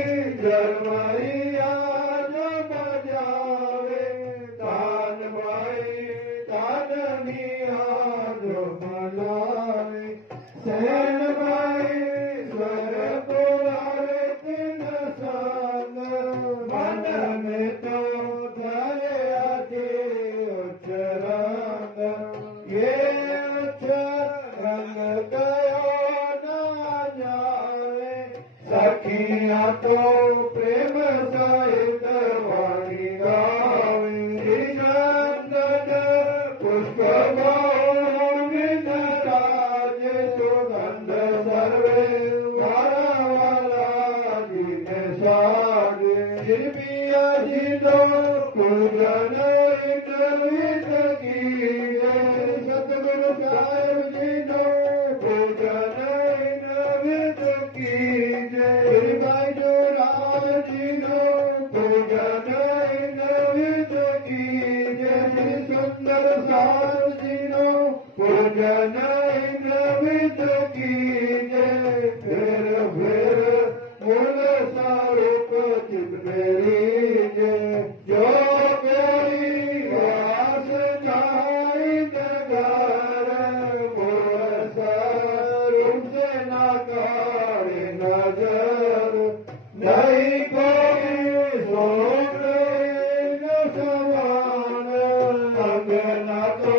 जलमैया जो बजावे तान भाई तानिया जो मनावे सैन भाई स्वर पुरारे तिन संग मन में तो धरे अति उच्च रंग ये उच्च रंग गयो न जाए सखिया तो प्रेम सहित वाणी गावे चंदन पुष्प गोविंद राज सुगंध सर्वे वाला जिन साजे शिविया जिनो पूजन विद की सतगुरु साहेब जिनो पूजन विद की जय भाई जो राम जिनो पूजन विद की जय सुंदर सार जिनो पूजन विद की जय फिर मूल स्वरूप चित मेरी जय जो कोई वास जाए नगर मूल स्वरूप से नकारे नजर नहीं कोई सोन समान अंगना तो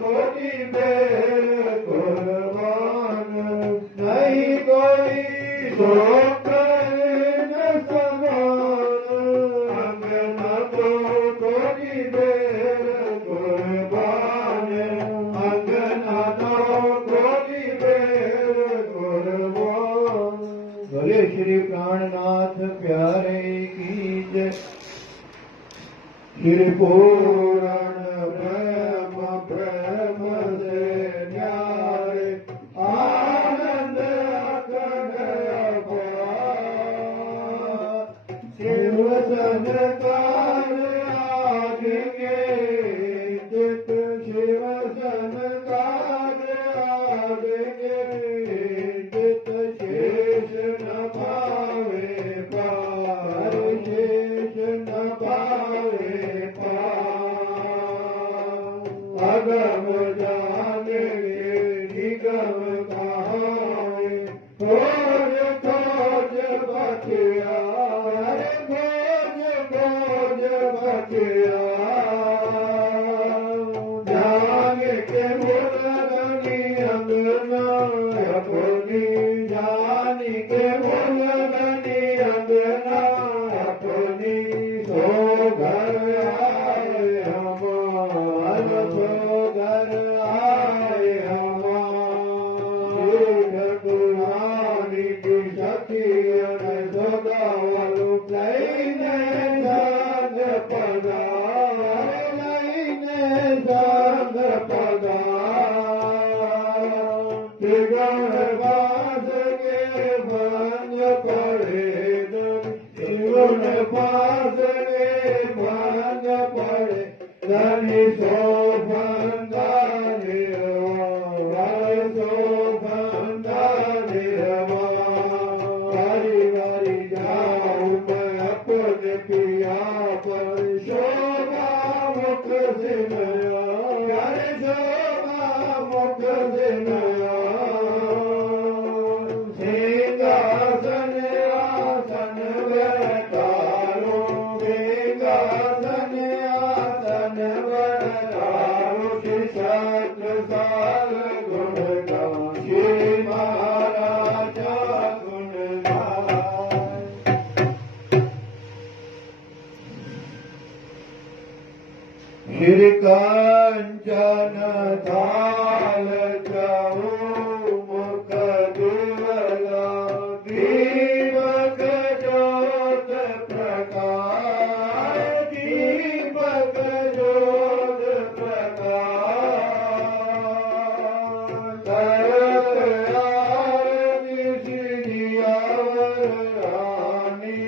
कोटि बेर कुर्बान नहीं कोई सोन समान अंगना तो कोटि बेर कुर्बान अंगना तो कोटि बेर कुर्बान। बोले श्री प्राणनाथ प्यारे की जय। श्री पूरण प्रेम प्रेम से न्यारे आनंद अखंड अपार शिव संकार आगे चित शिव संकार आगे चित शेष न पावे पार शेष न पावे पार अगम जाने निगम कहावे खोज खोज बचिया अरे खोज खोज बचिया जाने के मुरगनी अंगना अपनी जानी के मुरगनी अंगना अपनी सो घर आए हमार सो घर आए हमार ठाकुरानी की सखियन सदावलु लैने संग पदा लैने संग पदा बास के भंज पड़े शिवन पास के भंज पड़े धनी सो भंगा निर्वा सो भंगा निर्वा बारी बारी जाऊं मैं अपने पिया पर शोभा मुख से नया अरे शोभा मुख से नया सिंहासन आसन बैठारो सिंहासन आसन बैठारो शिक्षक साल गुण गान श्री महाराजा गुण गान। श्री कांचन थाल जाऊ मुख दिवला दीपक ज्योत प्रकाश दीपक ज्योत प्रकाश करत आरती श्री रानी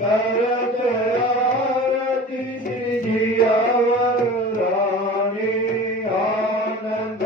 करत आरती श्री रानी आनंद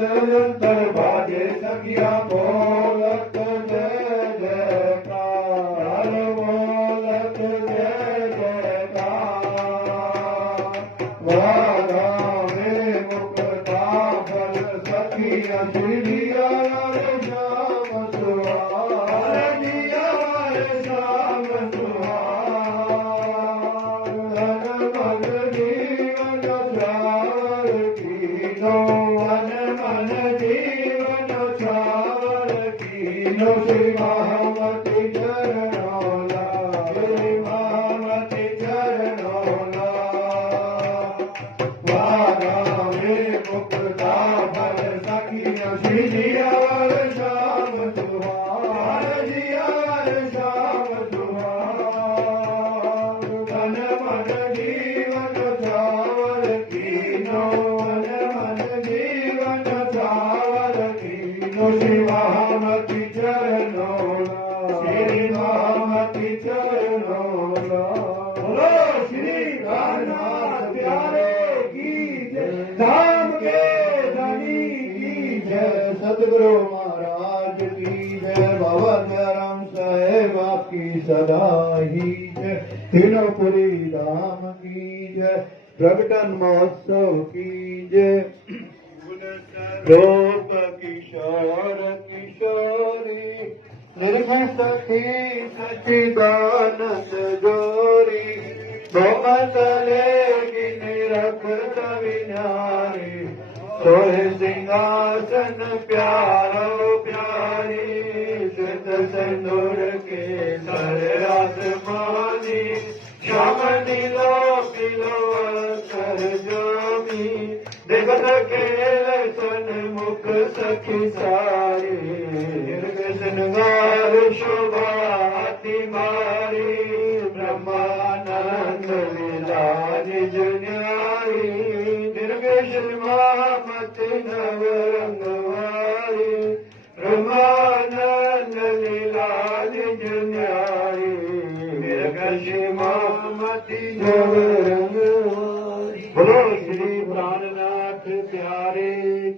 निरंतर बाजे सखिया बोलत जय जयकार बोलत जय जयकार वादा में मुक्ता फल सखिया श्रीया श्याम सुहार दिया श्याम सुहार मन मन जीवन चावर कीनो मन मन जीवन चावर कीनो श्री महामती चरणोला श्री महामती चरणोला वारा में मुक्ता फल सखिया श्री जिया श्याम सुहार जिया श्याम सुहार मन मन जीवन चावर कीनो मन मन जीवन चावर कीनो श्री महामती चरणोला श्री महामती चरणोला बोलो श्री रामनाथ प्यारे की जय धाम के धनी की जय सतगुरु महाराज की जय बाबा दयाराम साहेब आपकी सदा ही जय तीनोपुरी धाम की जय प्रकटन महोत्सव की जय गोप किशोर किशोरी निर्गुण सखी सच्चिदानंद जोरी बहुमतले की निरखत विनारी सोहे सिंहासन प्यारो प्यारी श्वेत सिंदूर के सर आसमानी श्याम नीलो पीलो कर जोमी देखत खेल सन मुख सखी सारी निर्गसनगार शोभा अति मारी ब्रह्मानंद लीला निज न्यारी निर्गेश महामती नव रंगवारी ब्रह्मानंद लीला निज न्यारी निर्गेश महामती नव रंगवारी बोलो श्री प्राणनाथ प्यारे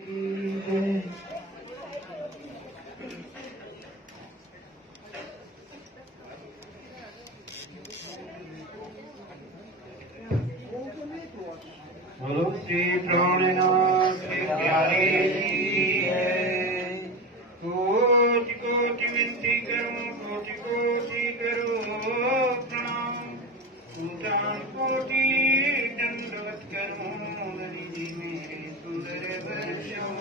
की जय बोलो श्री प्राणनाथ प्यारे की जय कोटि कोटि विनती करूं कोटि कोटि करो प्रणाम कोटान कोटि दंडवत करूं हरि जी मेरे सुंदर वर्षों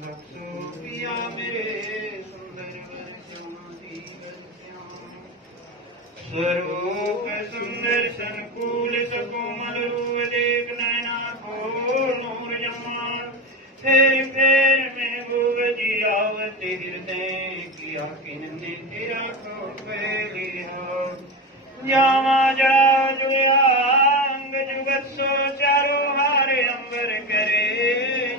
बख्शो पिया मेरे सुंदर वर्षों स्वरूप सुंदर संकुल सकोमल रूप देख नैना को नूर जमान फेर में भूग जियावत हृदय किया किन्ने तेरा को लिया जामा जा जुया अंग जुगत सो चारो हारे अंबर करे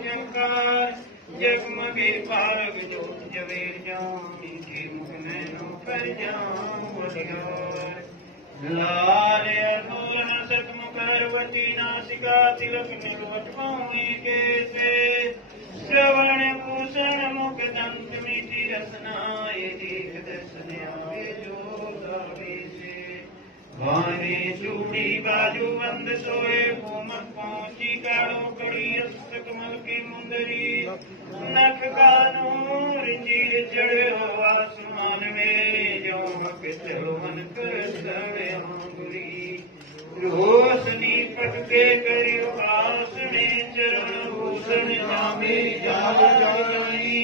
जंकार जगमगे पारग जो जवेर जाऊं मीठे मुख नैनों पर जाऊं बलिहार लाल अधूर नसक मुखरवती नासिका तिलक निर्वट मौनी केसे श्रवण भूषण मुख दंत मीठी रसनाए देख दर्शन आवे जो गावे से वाणी चूड़ी बाजू बंद सोए कोमल पहुंची काड़ो कड़ी अस्त कमल की मुंदरी नख कानूर इंजीर चढ़े हो आसमान में जो मक चलो मन कर सवे आंगुरी रोशनी पटके करियो आस में चरण भूषण जामे जाई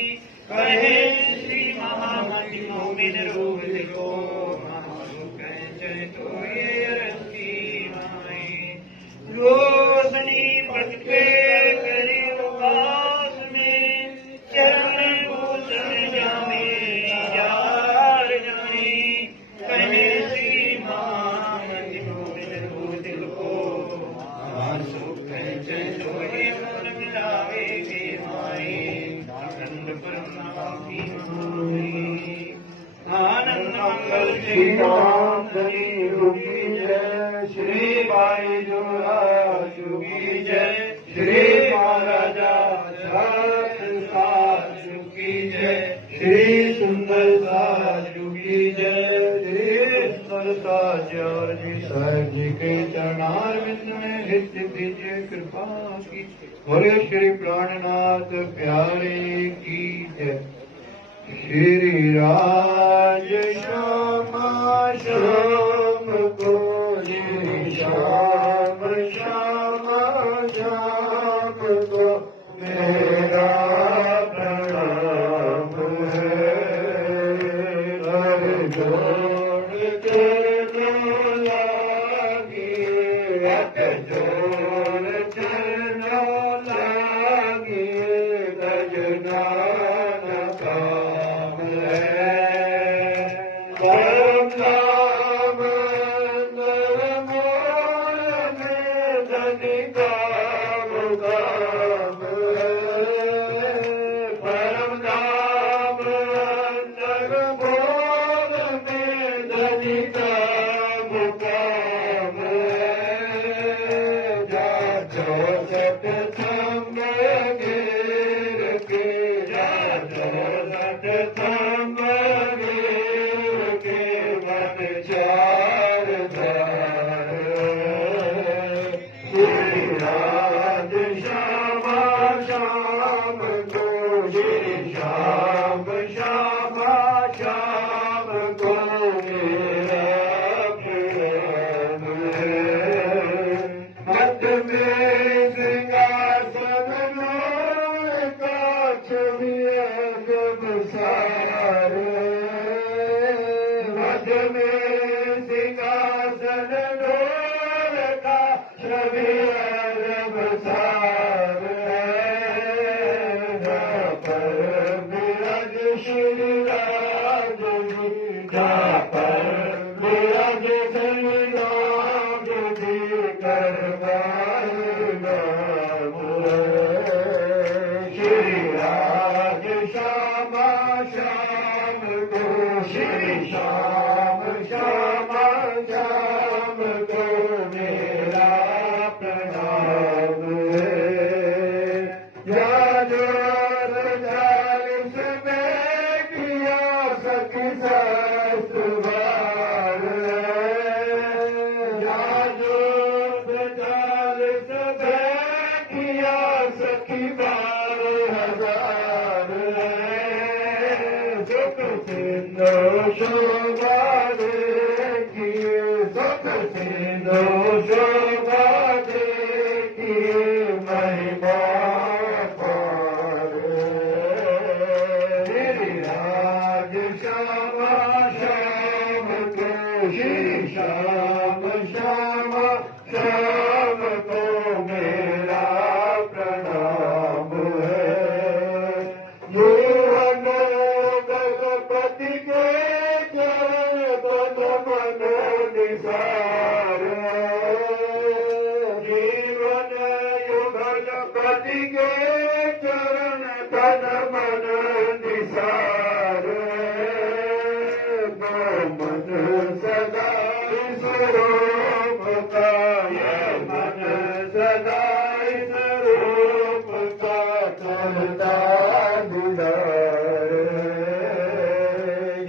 कहे श्री महामती मोमिन रूप देखो तो ये रस्ती माई रोशनी पटके करियो आस में चरण भूषण जामे जार जाई कहे श्री महामती मोमिन रूप देखो सुख तो ये मन मिलावे के माई आनंद परमात्मा आनंद मंगल श्री राम धनी की जय श्री बाई जोरा की जय श्री महाराज स्थिति कृपा की। बोले श्री प्राणनाथ प्यारे की जय। श्री राज श्यामा श्याम को, श्री श्याम श्यामा श्याम को मेरा प्रणाम है। हर जोड़ चरणों लागिए, हर जोड़ चरणों लागिए, गजनान काम है। परम नाम नरमोल में धनि काम काम है। परम नाम नरमोल में धनि काम काम है। जातो सतसंग घेर के, जातो सतसंग घेर के मन चार द्वार। श्री राज श्यामा श्याम को, श्री श्याम श्यामा श्याम को मेरा प्रेम है। मत में सिंहासन लोए का छविए जब सारे। मत में सिंहासन लोए का छविए जब सारे। पर विराज श्री राज जी, पर विराज श्री राज जी, करवाए नाम है। श्री राज श्यामा श्याम को, श्री श्याम श्यामा श्याम को मेरा प्रणाम है। या जोर जालिस में किया सखी सस्तवार। या जोर जालिस में किया सखी 12,000। सुख सिंधु शोभा देखिए, सुख सिंधु शोभा देखिए, महिमा पार। श्री राज श्यामा श्याम को, श्री श्याम श्यामा श्याम को मेरा प्रणाम है। जीवन गणपति के चरण तन मन निसार। जीवन गणपति के चरण तन मन निसार। मन सदा स्वरूप का, मन सदा स्वरूप का करता दुलार।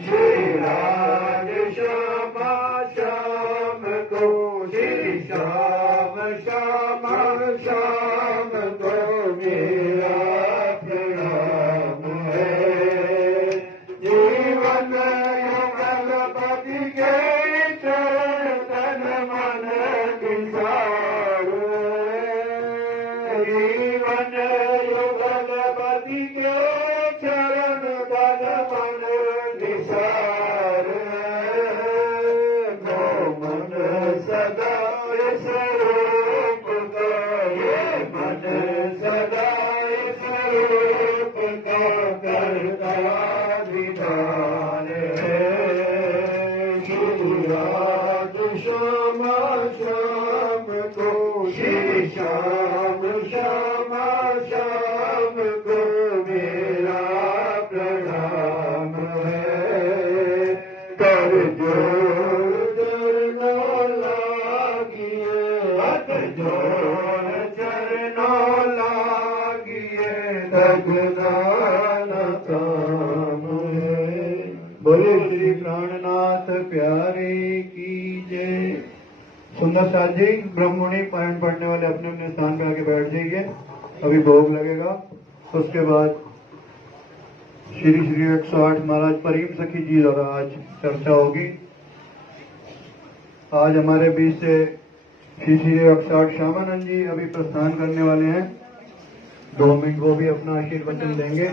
श्री राज श्यामा श्याम को, श्री श्याम श्यामा श्याम को मेरा प्रणाम है। जीवन युगलपति के चरण तन मन निसार। जीवन युगलपति के चरण तन मन निसार। मन सदा स्वरूप का, ये मन सदा स्वरूप का करता विधान है। श्री राज श्यामा श्याम को, श्री श्याम श्यामा श्याम को मेरा प्रणाम है। कर जोर चरणों लागिए, हाथ जोर चरणों लागिए, गगनान काम है। बोले श्री प्राणनाथ प्यारे की जय। सुंदर साजी ब्रह्मणि 5 पढ़ने वाले अपने अपने स्थान पे आके बैठ जाइए, अभी भोग लगेगा। उसके बाद श्री श्री 108 महाराज प्रेम सखी जी द्वारा आज चर्चा होगी। आज हमारे बीच से श्री श्री 108 श्यामानंद जी अभी प्रस्थान करने वाले हैं। 2 मिनट वो भी अपना आशीर्वचन देंगे।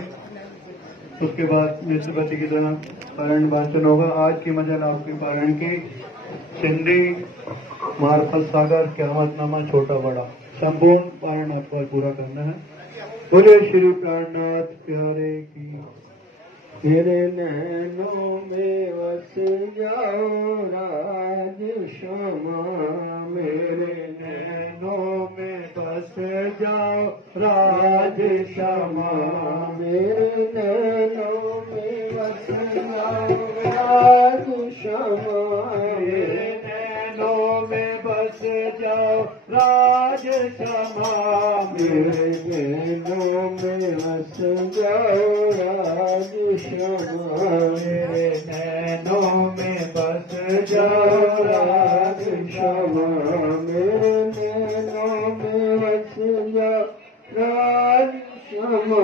उसके बाद नित्यपति की तरह पारायण वाचन होगा। आज की मजल आपकी पारायण की सिंधी मार्फत सागर क़यामतनामा छोटा बड़ा संपूर्ण पारायण आपको पूरा करना है। बोले श्री प्राणनाथ प्यारे की। तेरे नैनों में वस जाओ राज क्षमा, मेरे नैनों में बस जाओ राज क्षमा, मेरे नैनों में बस जाओ राज क्षमा, मेरे नैनों में बस जाओ राज क्षमा, मेरे नैनों में बस जाओ राज क्षमा, मेरे नैनों में बस जाओ राज क्षमा, मेरे नैनों में बस जाओ राज क्षमा,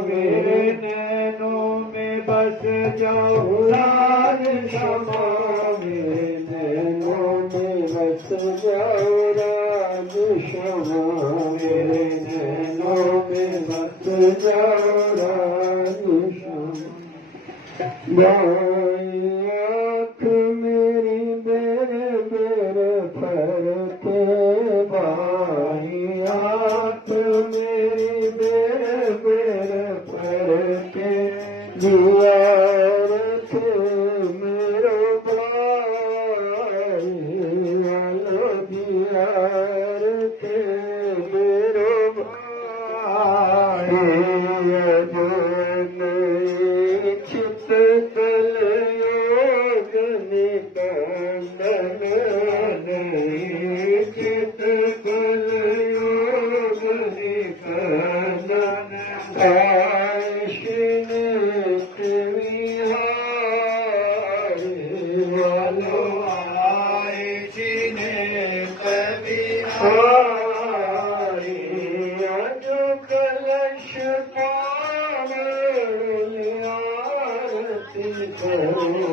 मेरे नैनों में बस जाओ राज क्षमा, मेरे नैनों में बस जाओ राज क्षमा, मेरे नैनों में बस जाओ राज क्षमा। बाईं आँख मेरी बेर बेर फरके, बाईं आँख मेरी बेर बेर फरके, जियारत मेरो भाई वालो, जियारत मेरो भाई, चित कलयोग निकंदन नहीं, चित कलयोग निकंदन, आशिन कविहारी वालो, आशिन कविहारी, जो कलश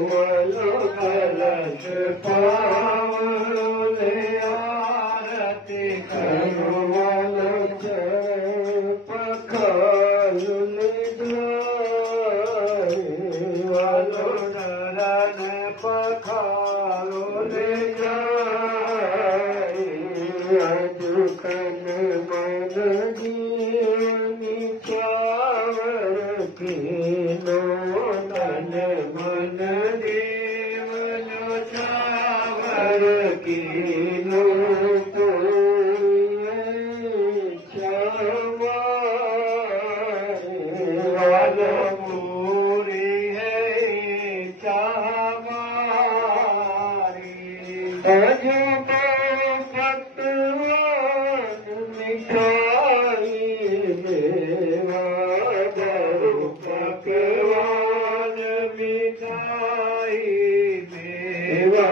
वालो, कलश पावले आरती करो वालो, पखाल वालो, नरन पखालो ले जाए, अजुकन मन जीवनी चावर पीनो, तन मन जीवन चावर कीनो, वालो पूरी है चामारी, अजो पकवान मिठाई मेवा दरो, पकवान मिठाई मेवा,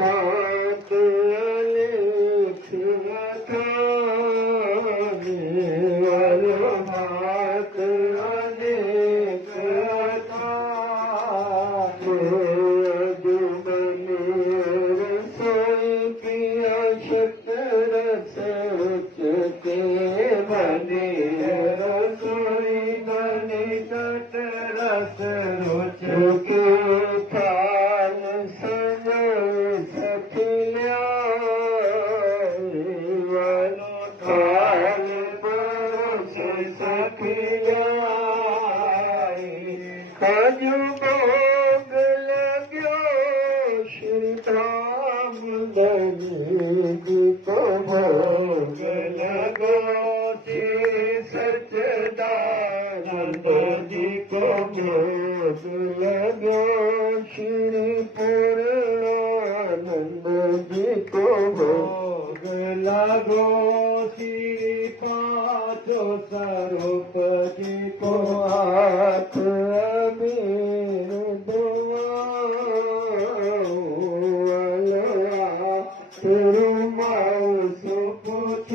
बात अलेख बताने वालो, बात अलेख बताने, अजुबन रसोई पिया शक्कर सचते बने, रसोई बने कट रस रुच के, थाल सजो सखिया वालो, थाल परोस सखिया, खजू भोग लगो श्री राम जी को, भोग लगो श्री सच्चिदानंद जी को, भोग लगो श्री पूर्णानंद जी को, भोग लगो श्री पांचों स्वरूप जी को, हाथ अबीर दुआ रुमाल सुपुत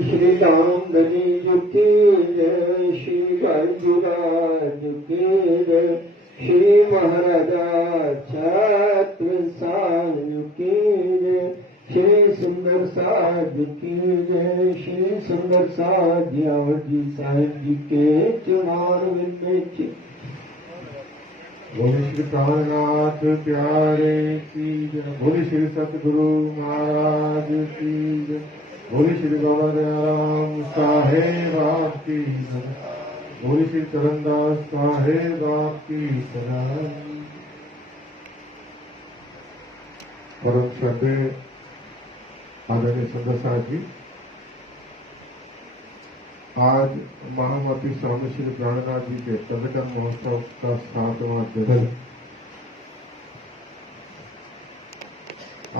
श्री राम धनी जुके जय, श्री राज के जय, श्री महाराजा छत्र साधु की जय, श्री सुंदर साधु की जय, श्री सुंदर साध्यावती साहिब जी के चुनार में बोले श्री प्राणनाथ प्यारे की जय, बोले श्री सतगुरु महाराज की जय, बोले श्री बाबा दयाराम साहेब आपकी जय, बोले श्री चरणदास साहेब आपकी जय। परम श्रद्धेय आदरणीय सुंदर साहब जी, आज महामती स्वामी श्री प्राणनाथ जी के प्रवचन महोत्सव का 7वां दिन।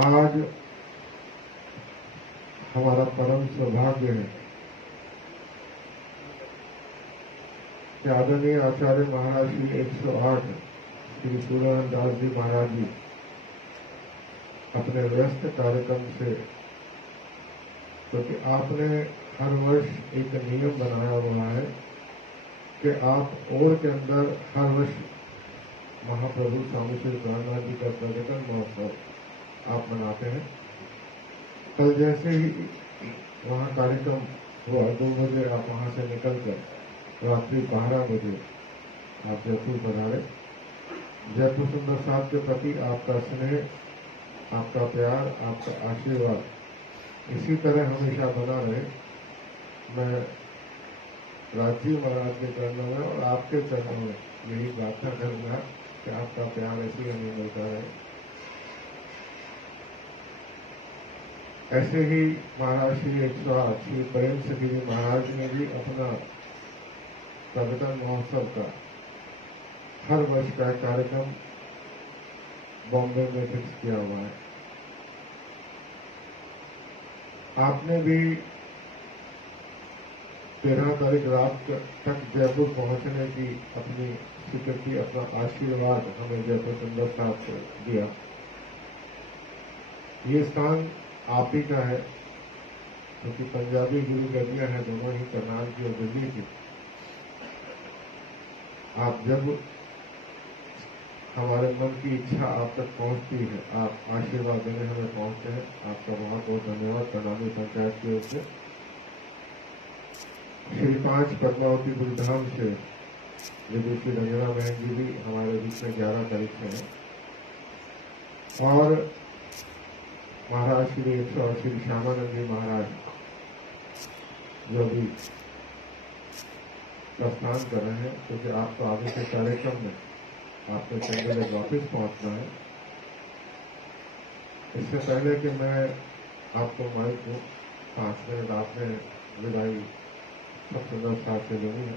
आज हमारा परम सौभाग्य है कि आदरणीय आचार्य महाराज श्री 108 श्री सूर्यनारायण दास जी महाराज जी अपने व्यस्त कार्यक्रम से, क्योंकि आपने हर वर्ष एक नियम बनाया हुआ है कि आप और के अंदर हर वर्ष महाप्रभु स्वामी श्री प्राणनाथ जी का प्रवचन महोत्सव आप मनाते हैं। कल जैसे ही वहाँ कार्यक्रम हुआ 2 बजे आप वहाँ से निकलकर रात्रि 12 बजे आप जयपुर पधारे। जयपुर सुंदर साहब के प्रति आपका स्नेह, आपका प्यार, आपका आशीर्वाद इसी तरह हमेशा बना रहे। मैं राजीव महाराज के चरणों में और आपके चरणों में यही प्रार्थना करूंगा कि आपका प्यार ऐसे ही हमें मिलता रहे। ऐसे ही महाराज श्री 108 श्री प्रेम सखी जी महाराज ने भी अपना प्रवचन महोत्सव का हर वर्ष का कार्यक्रम बॉम्बे में फिक्स किया हुआ है। आपने भी 13 तारीख रात तक जयपुर पहुंचने की अपनी स्वीकृति, अपना आशीर्वाद हमें जयपुर सुंदर साहब को दिया। ये स्थान आप ही का है, क्योंकि पंजाबी गुरु गलियां हैं दोनों ही, करनाल की और दिल्ली की। आप जब हमारे मन की इच्छा आप तक पहुंचती है, आप आशीर्वाद देने हमें पहुंचते हैं। आपका बहुत बहुत धन्यवाद करनाली पंचायत की ओर से। श्री 5 पद्मावती गुरुधाम से विदुषी रंजना बहन जी भी हमारे बीच में 11 तारीख में है, और महाराज श्री 180 श्यामानंद जी महाराज जो भी प्रस्थान कर रहे हैं, क्योंकि आपको आगे के कार्यक्रम में आपको चंडीगढ़ वापिस पहुंचना है। इससे पहले कि मैं आपको माइक दूं, 5 मिनट आपने विदाई सब सुंदर साथ से लेनी है।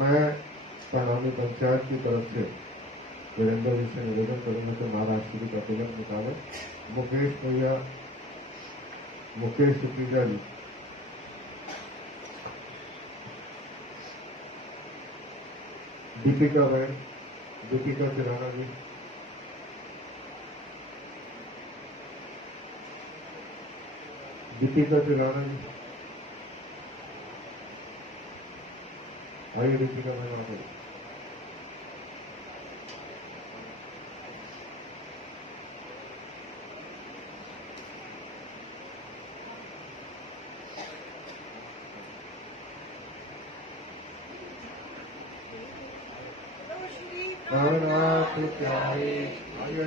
मैं प्रणामी पंचायत की तरफ से वीरेंद्र जी से निवेदन करूंगा कि महाराज श्री का तिलक निकाले। मुकेश भैया, मुकेश सुकीजा जी, दीपिका बहन, दीपिका तिराना जी, दीपिका तिराना जी, आइए दीपिका बहन आप आइए। नाथ प्यारे आइए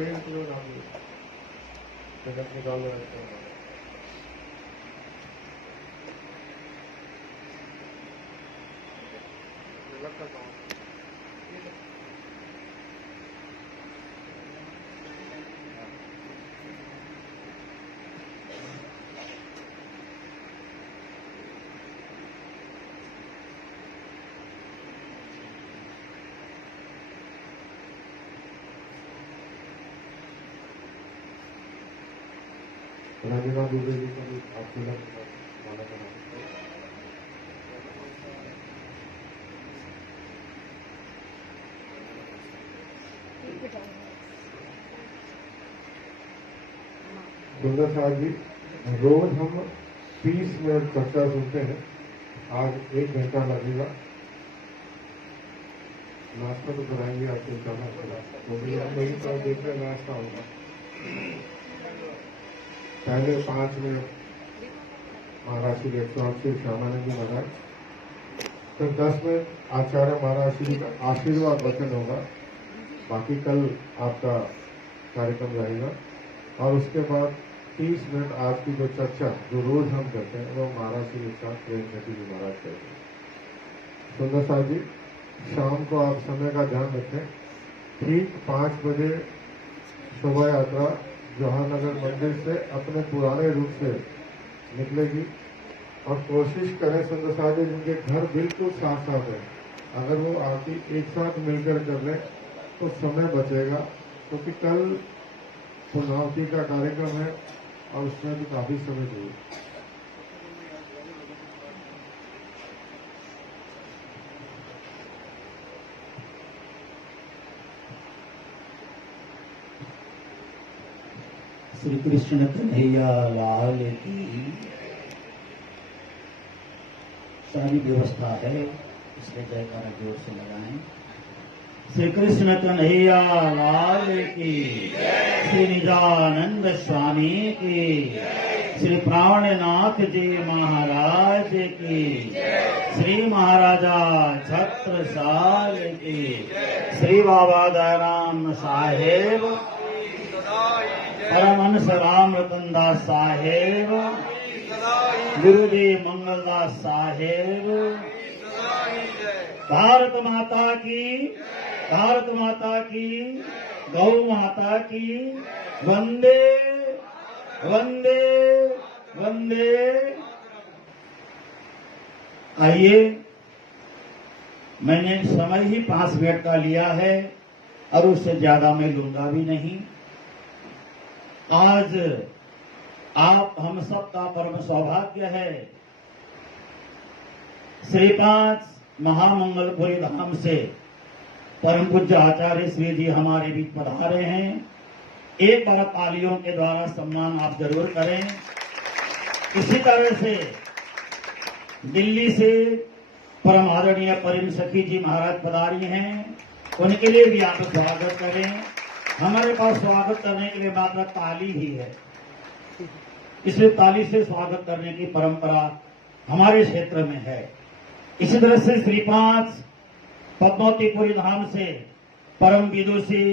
जगत निकालो रंजना दुबे जी को भी आपको माना करना। सुंदर साहब जी, रोज हम 30 मिनट चर्चा सुनते हैं, आज 1 घंटा लगेगा। नाश्ता तो कराएंगे आपको, जाना पड़ा तो भी हम वही तो देख रहे नाश्ता होगा। पहले 5 मिनट महाराज श्री 180 श्यामानंद जी महाराज, फिर 10 मिनट आचार्य महाराज श्री का आशीर्वाद वचन होगा। बाकी कल आपका कार्यक्रम रहेगा, और उसके बाद 30 मिनट आज की जो चर्चा जो रोज हम करते हैं वो महाराज श्री के साथ प्रेम जी महाराज करते हैं। सुंदर साहब जी, शाम को आप समय का ध्यान रखें। ठीक 5 बजे शोभा यात्रा जवाहरनगर मंदिर से अपने पुराने रूप से निकलेगी, और कोशिश करें सुंदर साहब जी जिनके घर बिल्कुल साफ साफ है, अगर वो आरती एक साथ मिलकर कर लें तो समय बचेगा, क्योंकि कल पूर्णावती का कार्यक्रम है और उसमें भी काफी समय चाहिए। श्री कृष्ण कन्हैया लाल की सारी व्यवस्था है, इसलिए जयकारा जोर से लगाएं। श्री कृष्ण कन्हैया लाल की, श्री निजानंद स्वामी की, श्री प्राणनाथ जी महाराज की, श्री महाराजा छत्रसाल की, श्री बाबा दयाराम साहेब, परमहंस राम रतन दास साहेब, गुरुजी मंगलदास साहेब, भारत माता की, भारत माता की, गौ माता की, वंदे वंदे वंदे। आइए, मैंने समय ही 5 मिनट का लिया है और उससे ज्यादा मैं लूंगा भी नहीं। आज आप हम सबका परम सौभाग्य है, श्री 5 महामंगलपुरी धाम से परम पूज्य आचार्य श्री जी हमारे बीच पधारे हैं। एक बार तालियों के द्वारा सम्मान आप जरूर करें। इसी तरह से दिल्ली से परम आदरणीय परम सखी जी महाराज पधारी हैं, उनके लिए भी आप स्वागत करें। हमारे पास स्वागत करने के लिए मात्र ताली ही है, इसलिए ताली से स्वागत करने की परंपरा हमारे क्षेत्र में है। इसी तरह से श्री 5 पद्मावतीपुरी धाम से परम विदुषी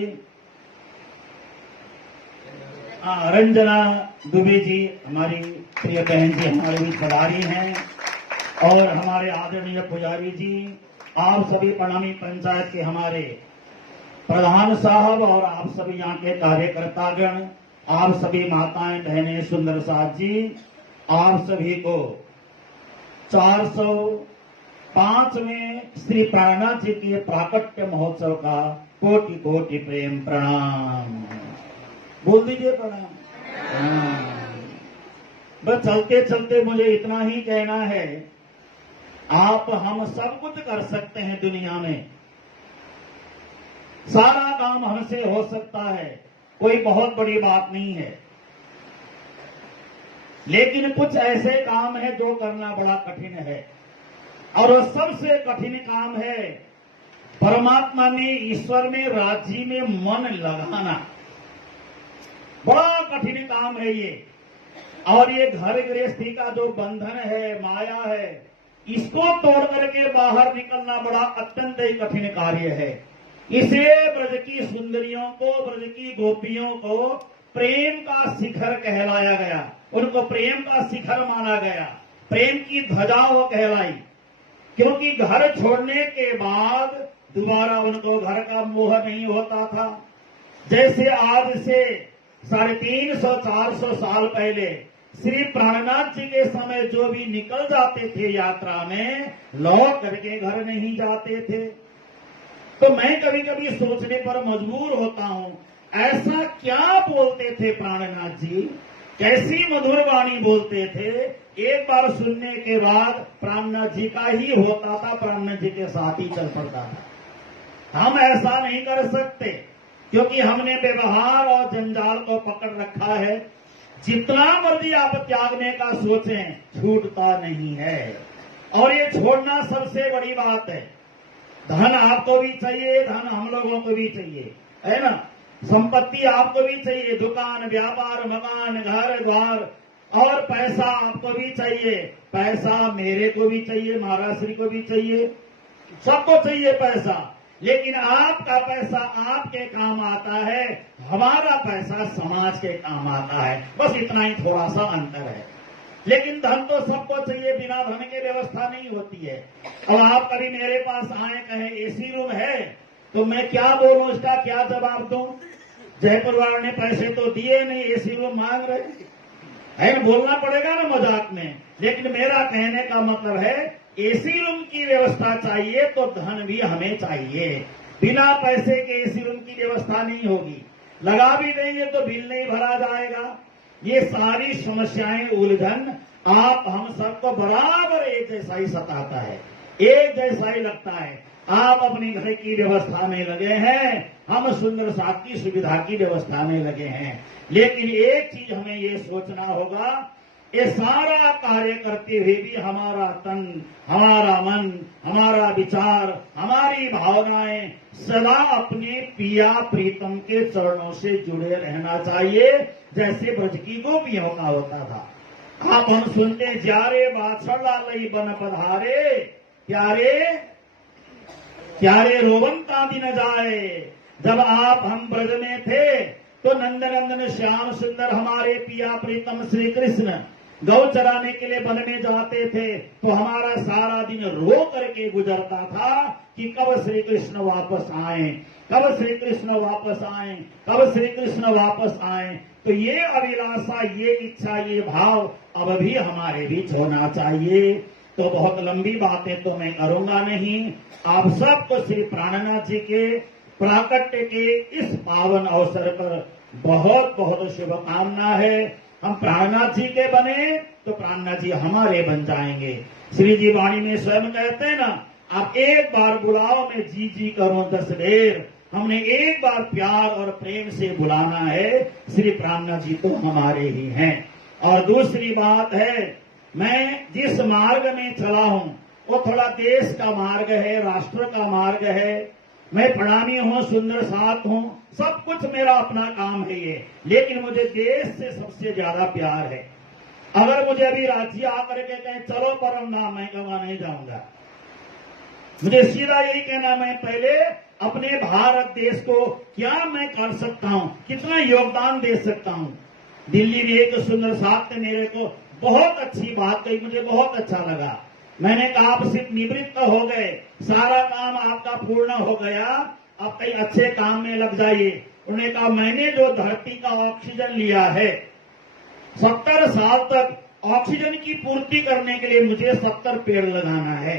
रंजना दुबे जी, हमारी प्रिय बहन जी हमारे बीच पधारी हैं, और हमारे आदरणीय पुजारी जी, आप सभी प्रणामी पंचायत के हमारे प्रधान साहब और आप सभी यहाँ के कार्यकर्तागण, आप सभी माताएं बहनें, सुंदर साथ जी, आप सभी को 405वें श्री प्राणनाथ जी के प्राकट्य महोत्सव का कोटि कोटि प्रेम प्रणाम। बोल दीजिए प्रणाम। बस चलते चलते मुझे इतना ही कहना है, आप हम सब कुछ कर सकते हैं दुनिया में, सारा काम हमसे हो सकता है, कोई बहुत बड़ी बात नहीं है, लेकिन कुछ ऐसे काम है जो करना बड़ा कठिन है, और वो सबसे कठिन काम है परमात्मा में, ईश्वर में, राज्य में मन लगाना। बड़ा कठिन काम है ये, और ये घर गृहस्थी का जो बंधन है, माया है, इसको तोड़ करके बाहर निकलना बड़ा अत्यंत ही कठिन कार्य है। इसे ब्रज की सुंदरियों को, ब्रज की गोपियों को प्रेम का शिखर कहलाया गया, उनको प्रेम का शिखर माना गया, प्रेम की ध्वजा वो कहलाई, क्योंकि घर छोड़ने के बाद दोबारा उनको घर का मोह नहीं होता था। जैसे आज से 350-400 साल पहले श्री प्राणनाथ जी के समय जो भी निकल जाते थे यात्रा में, लौट करके घर नहीं जाते थे। तो मैं कभी कभी सोचने पर मजबूर होता हूं, ऐसा क्या बोलते थे प्राणनाथ जी, कैसी मधुर वाणी बोलते थे, एक बार सुनने के बाद प्राणनाथ जी का ही होता था, प्राणनाथ जी के साथ ही चल पड़ता था। हम ऐसा नहीं कर सकते, क्योंकि हमने व्यवहार और जंजाल को पकड़ रखा है। जितना मर्जी आप त्यागने का सोचें, छूटता नहीं है, और ये छोड़ना सबसे बड़ी बात है। धन आपको भी चाहिए, धन हम लोगों को भी चाहिए, है ना, संपत्ति आपको भी चाहिए, दुकान, व्यापार, मकान, घर द्वार, और पैसा आपको भी चाहिए, पैसा मेरे को भी चाहिए, महाराज श्री को भी चाहिए, सबको चाहिए पैसा। लेकिन आपका पैसा आपके काम आता है, हमारा पैसा समाज के काम आता है, बस इतना ही थोड़ा सा अंतर है। लेकिन धन तो सबको चाहिए, बिना धन के व्यवस्था नहीं होती है। अब आप कभी मेरे पास आए, कहें एसी रूम है, तो मैं क्या बोलूं, इसका क्या जवाब दूं? जयपुर वालों ने पैसे तो दिए नहीं, एसी रूम मांग रहे है, बोलना पड़ेगा ना मजाक में। लेकिन मेरा कहने का मतलब है, एसी रूम की व्यवस्था चाहिए तो धन भी हमें चाहिए। बिना पैसे के एसी रूम की व्यवस्था नहीं होगी, लगा भी देंगे तो बिल नहीं भरा जाएगा। ये सारी समस्याएं, उलझन आप हम सबको बराबर एक जैसा ही सताता है, एक जैसा ही लगता है। आप अपनी घर की व्यवस्था में लगे हैं, हम सुंदर साथ की सुविधा की व्यवस्था में लगे हैं। लेकिन एक चीज हमें ये सोचना होगा, ये सारा कार्य करते हुए भी हमारा तन, हमारा मन, हमारा विचार, हमारी भावनाएं सदा अपने पिया प्रीतम के चरणों से जुड़े रहना चाहिए, जैसे ब्रज की गोपियों का होता था। आप हम सुनते, जारे बाछड़ लालई बन पधारे, प्यारे प्यारे रोवंता दिन जाए। जब आप हम ब्रज में थे तो नंदनंदन श्याम सुंदर हमारे पिया प्रीतम श्री कृष्ण गौ चराने के लिए वन में जाते थे, तो हमारा सारा दिन रो करके गुजरता था कि कब श्री कृष्ण वापस आए, कब श्री कृष्ण वापस आए, कब श्री कृष्ण वापस आए। तो ये अभिलाषा, ये इच्छा, ये भाव अब भी हमारे बीच होना चाहिए। तो बहुत लंबी बातें तो मैं करूंगा नहीं, आप सबको श्री प्राणनाथ जी के प्राकट्य के इस पावन अवसर पर बहुत बहुत शुभकामना है। हम प्राणनाथ जी के बने तो प्राणनाथ जी हमारे बन जाएंगे। श्री जी वाणी में स्वयं कहते हैं ना, आप एक बार बुलाओ मैं जी जी करूं 10 बेर। हमने एक बार प्यार और प्रेम से बुलाना है, श्री प्राणनाथ जी तो हमारे ही हैं। और दूसरी बात है, मैं जिस मार्ग में चला हूं वो थोड़ा देश का मार्ग है, राष्ट्र का मार्ग है। मैं प्रणामी हूं, सुंदर साथ हूं, सब कुछ मेरा अपना काम है ये, लेकिन मुझे देश से सबसे ज्यादा प्यार है। अगर मुझे अभी राज्य आकर के कहें चलो परम धाम, मैं कहूंगा नहीं जाऊंगा। मुझे सीधा यही कहना, मैं पहले अपने भारत देश को क्या मैं कर सकता हूं, कितना योगदान दे सकता हूं। दिल्ली में एक सुंदर साहब ने मेरे को बहुत अच्छी बात कही, मुझे बहुत अच्छा लगा। मैंने कहा आप सिर्फ निवृत्त हो गए, सारा काम आपका पूर्ण हो गया, आप कई अच्छे काम में लग जाइए। उन्होंने कहा मैंने जो धरती का ऑक्सीजन लिया है, 70 साल तक ऑक्सीजन की पूर्ति करने के लिए मुझे 70 पेड़ लगाना है।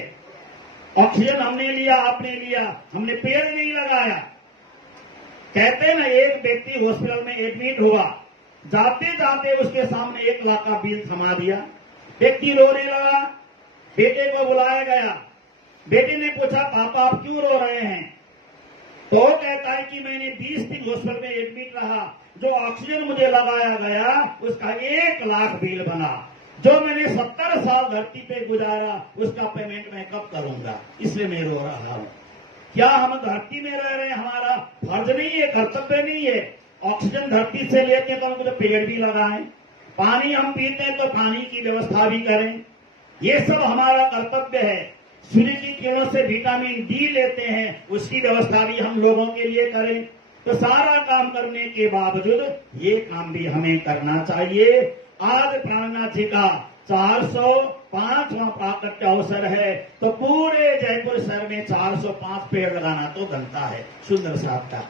ऑक्सीजन हमने लिया, आपने लिया, हमने पेड़ नहीं लगाया। कहते ना, एक व्यक्ति हॉस्पिटल में एडमिट हुआ, जाते जाते उसके सामने 1 लाख का बिल थमा दिया। व्यक्ति रोने लगा, बेटे को बुलाया गया। बेटे ने पूछा पापा आप क्यों रो रहे हैं? तो वो कहता है कि मैंने 20 दिन हॉस्पिटल में एडमिट रहा, जो ऑक्सीजन मुझे लगाया गया उसका 1 लाख बिल बना, जो मैंने 70 साल धरती पे गुजारा उसका पेमेंट मैं कब करूंगा, इसलिए मैं रो रहा हूं। क्या हम धरती में रह रहे हैं, हमारा फर्ज नहीं है, कर्तव्य नहीं है? ऑक्सीजन धरती से लेते हैं तो हमको तो पेड़ भी लगाएं, पानी हम पीते हैं तो पानी की व्यवस्था भी करें, ये सब हमारा कर्तव्य है। सूर्य की किरणों से विटामिन डी लेते हैं, उसकी व्यवस्था भी हम लोगों के लिए करें। तो सारा काम करने के बावजूद ये काम भी हमें करना चाहिए। आज प्राणनाथ जी का 405वां प्राकट्य अवसर है, तो पूरे जयपुर शहर में 405 पेड़ लगाना तो बनता है। सुंदर साहब का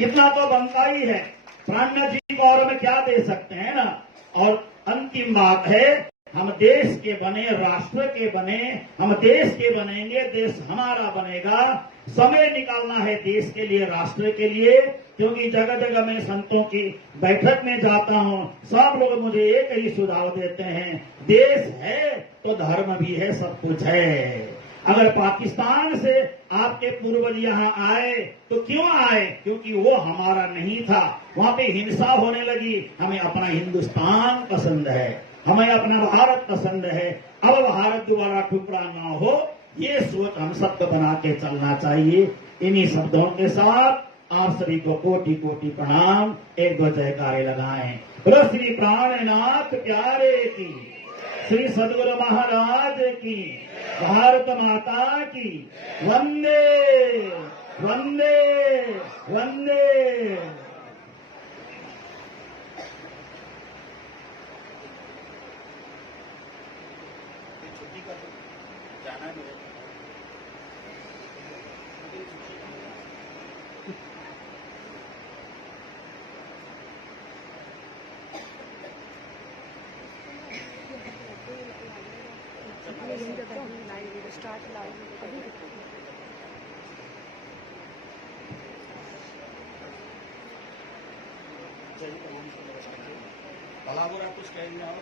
इतना तो बनता ही है। प्राणनाथ जी को और हमें क्या दे सकते हैं ना। और अंतिम बात है, हम देश के बने, राष्ट्र के बने, हम देश के बनेंगे, देश हमारा बनेगा। समय निकालना है देश के लिए, राष्ट्र के लिए, क्योंकि जगह जगह मैं संतों की बैठक में जाता हूं, सब लोग मुझे एक ही सुझाव देते हैं, देश है तो धर्म भी है, सब कुछ है। अगर पाकिस्तान से आपके पूर्वज यहाँ आए तो क्यों आए? क्योंकि वो हमारा नहीं था, वहां पे हिंसा होने लगी। हमें अपना हिंदुस्तान पसंद है, हमें अपना भारत पसंद है। अब भारत दोबारा टुकड़ा ना हो, ये सोच हम सबको बना के चलना चाहिए। इन्हीं शब्दों के साथ आप सभी को कोटि कोटि प्रणाम, 1-2 जयकारे लगाएं। बोलो श्री प्राणनाथ प्यारे की, श्री सद्गुरु महाराज की, भारत माता की, वंदे वंदे वंदे। कुछ कहेंगे और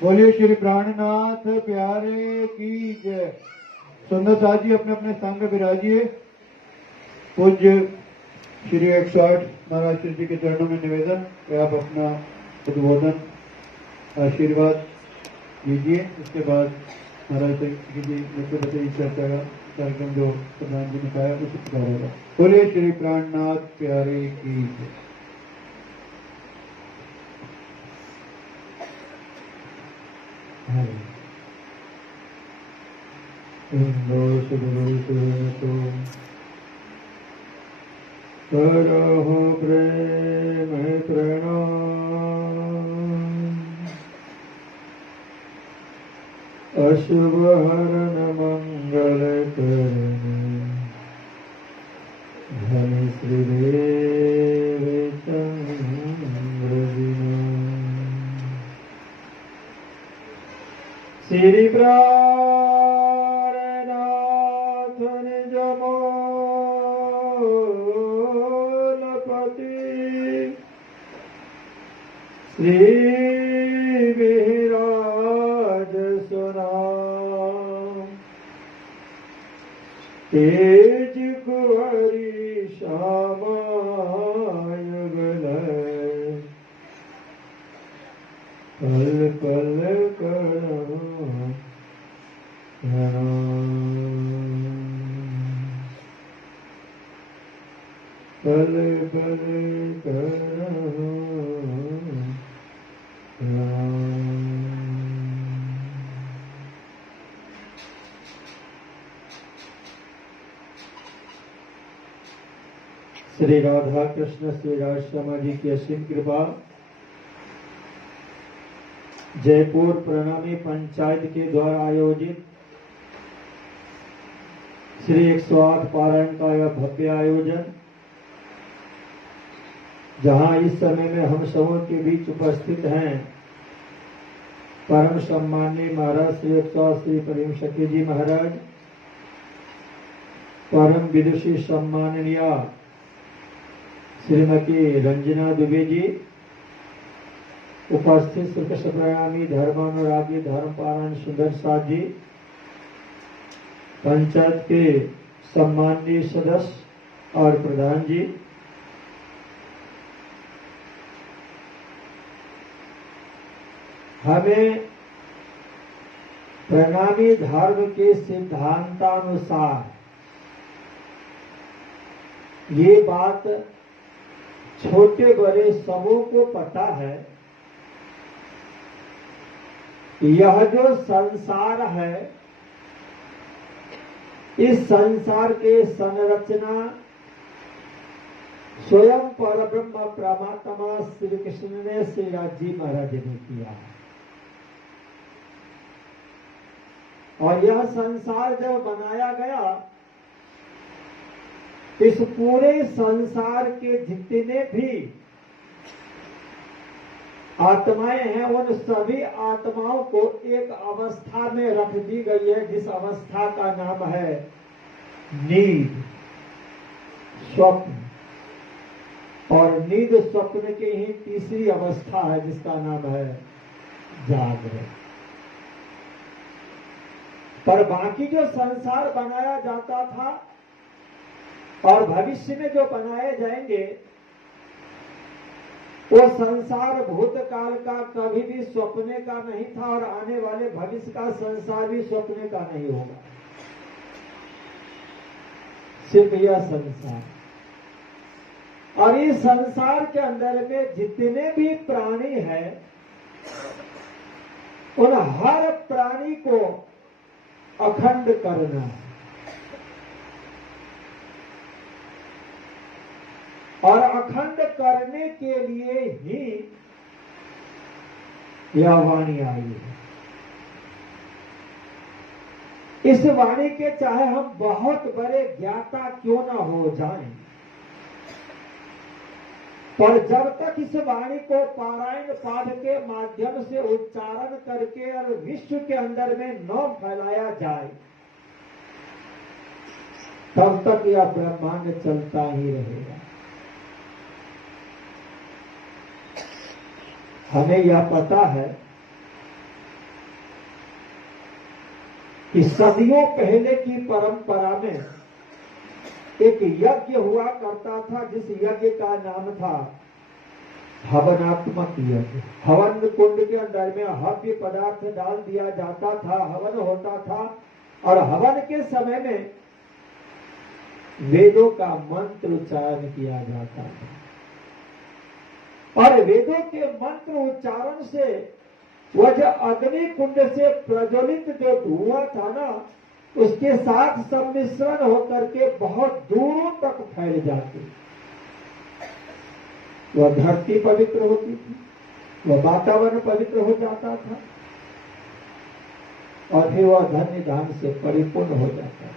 बोलिए श्री प्राणनाथ प्यारे की जय। सुंदर साथ जी अपने अपने स्थान पर विराजिए। पूज्य श्री 108 महाराज श्री जी के चरणों में निवेदन कि आप अपना उद्बोधन आशीर्वाद लीजिए। उसके बाद महाराज जी की चर्चा का कार्यक्रम जो प्रधान जी ने कहा उसे प्रचार होगा। बोलिए श्री प्राणनाथ प्यारे की जय। करहो प्रेम प्रणाम, अशुभ हरण मंगल करने, धन श्रीदेव चंद्र दिना। श्री प्राण श्री विराज सुना तेज कुंवरी श्यामाय गलय पल पल पल पल श्री राधा कृष्ण श्री राजश्यामा जी की असीम कृपा जयपुर प्रणामी पंचायत के द्वारा आयोजित श्री 108 पारायण का यह भव्य आयोजन, जहां इस समय में हम सबों के बीच उपस्थित हैं परम सम्माननीय महाराज श्री 108 श्री प्रेम सखी जी महाराज, परम विदुषी सम्माननीय श्रीमती रंजना दुबे जी, उपस्थित श्री कृष्ण प्रणामी धर्मानुरागी धर्मपारायण सुंदर साथ जी, पंचायत के सम्माननीय सदस्य और प्रधान जी, हमें प्रणामी धर्म के सिद्धांतानुसार ये बात छोटे बड़े सबों को पता है, यह जो संसार है, इस संसार के संरचना स्वयं परब्रह्म परमात्मा श्री कृष्ण ने श्री राज जी महाराज ने किया है। और यह संसार जब बनाया गया, इस पूरे संसार के जितने भी आत्माएं हैं, उन सभी आत्माओं को एक अवस्था में रख दी गई है, जिस अवस्था का नाम है नींद स्वप्न। और नींद स्वप्न की ही तीसरी अवस्था है, जिसका नाम है जागरण। पर बाकी जो संसार बनाया जाता था और भविष्य में जो बनाए जाएंगे, वो संसार भूतकाल का कभी भी स्वप्ने का नहीं था और आने वाले भविष्य का संसार भी स्वप्ने का नहीं होगा। सिर्फ यह संसार, और इस संसार के अंदर में जितने भी प्राणी हैं, उन हर प्राणी को अखंड करना है। और अखंड करने के लिए ही यह वाणी आई है। इस वाणी के चाहे हम बहुत बड़े ज्ञाता क्यों न हो जाएं, पर जब तक इस वाणी को पारायण पाठ के माध्यम से उच्चारण करके और विश्व के अंदर में न फैलाया जाए, तब तक यह ब्रह्मांड चलता ही रहेगा। हमें यह पता है कि सदियों पहले की परंपरा में एक यज्ञ हुआ करता था, जिस यज्ञ का नाम था हवनात्मक यज्ञ। हवन कुंड के अंदर में हव्य पदार्थ डाल दिया जाता था, हवन होता था, और हवन के समय में वेदों का मंत्र उच्चारण किया जाता था। और वेदों के मंत्र उच्चारण से वह जो अग्नि कुंड से प्रज्वलित जो धुआं था ना, उसके साथ सम्मिश्रण होकर के बहुत दूरों तक फैल जाती। वह धरती पवित्र होती थी, वह वातावरण पवित्र हो जाता था, और फिर वह धन्य धाम से परिपूर्ण हो जाता था।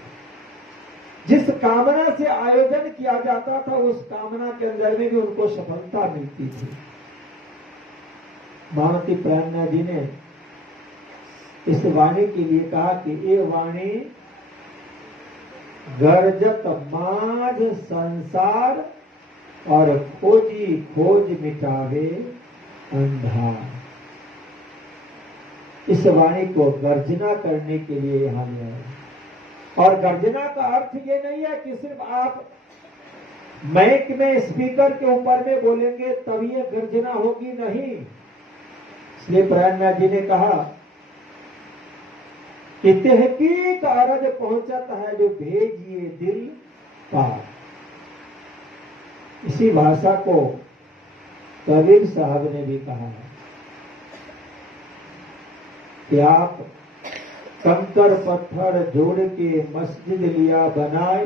जिस कामना से आयोजन किया जाता था, उस कामना के अंदर में भी उनको सफलता मिलती थी। मानती प्राणा जी ने इस वाणी के लिए कहा कि ये वाणी गर्जत माझ संसार और खोजी खोज मिटावे, अंधार। इस वाणी को गर्जना करने के लिए यहां ले आए। और गर्जना का अर्थ ये नहीं है कि सिर्फ आप माइक में स्पीकर के ऊपर में बोलेंगे तभी ये गर्जना होगी, नहीं। इसलिए प्रयागराज जी ने कहा कि तहकीक अरज पहुंचत है जो भेजिए दिल पार। इसी भाषा को कबीर साहब ने भी कहा है कि आप कंकर पत्थर जोड़ के मस्जिद लिया बनाए,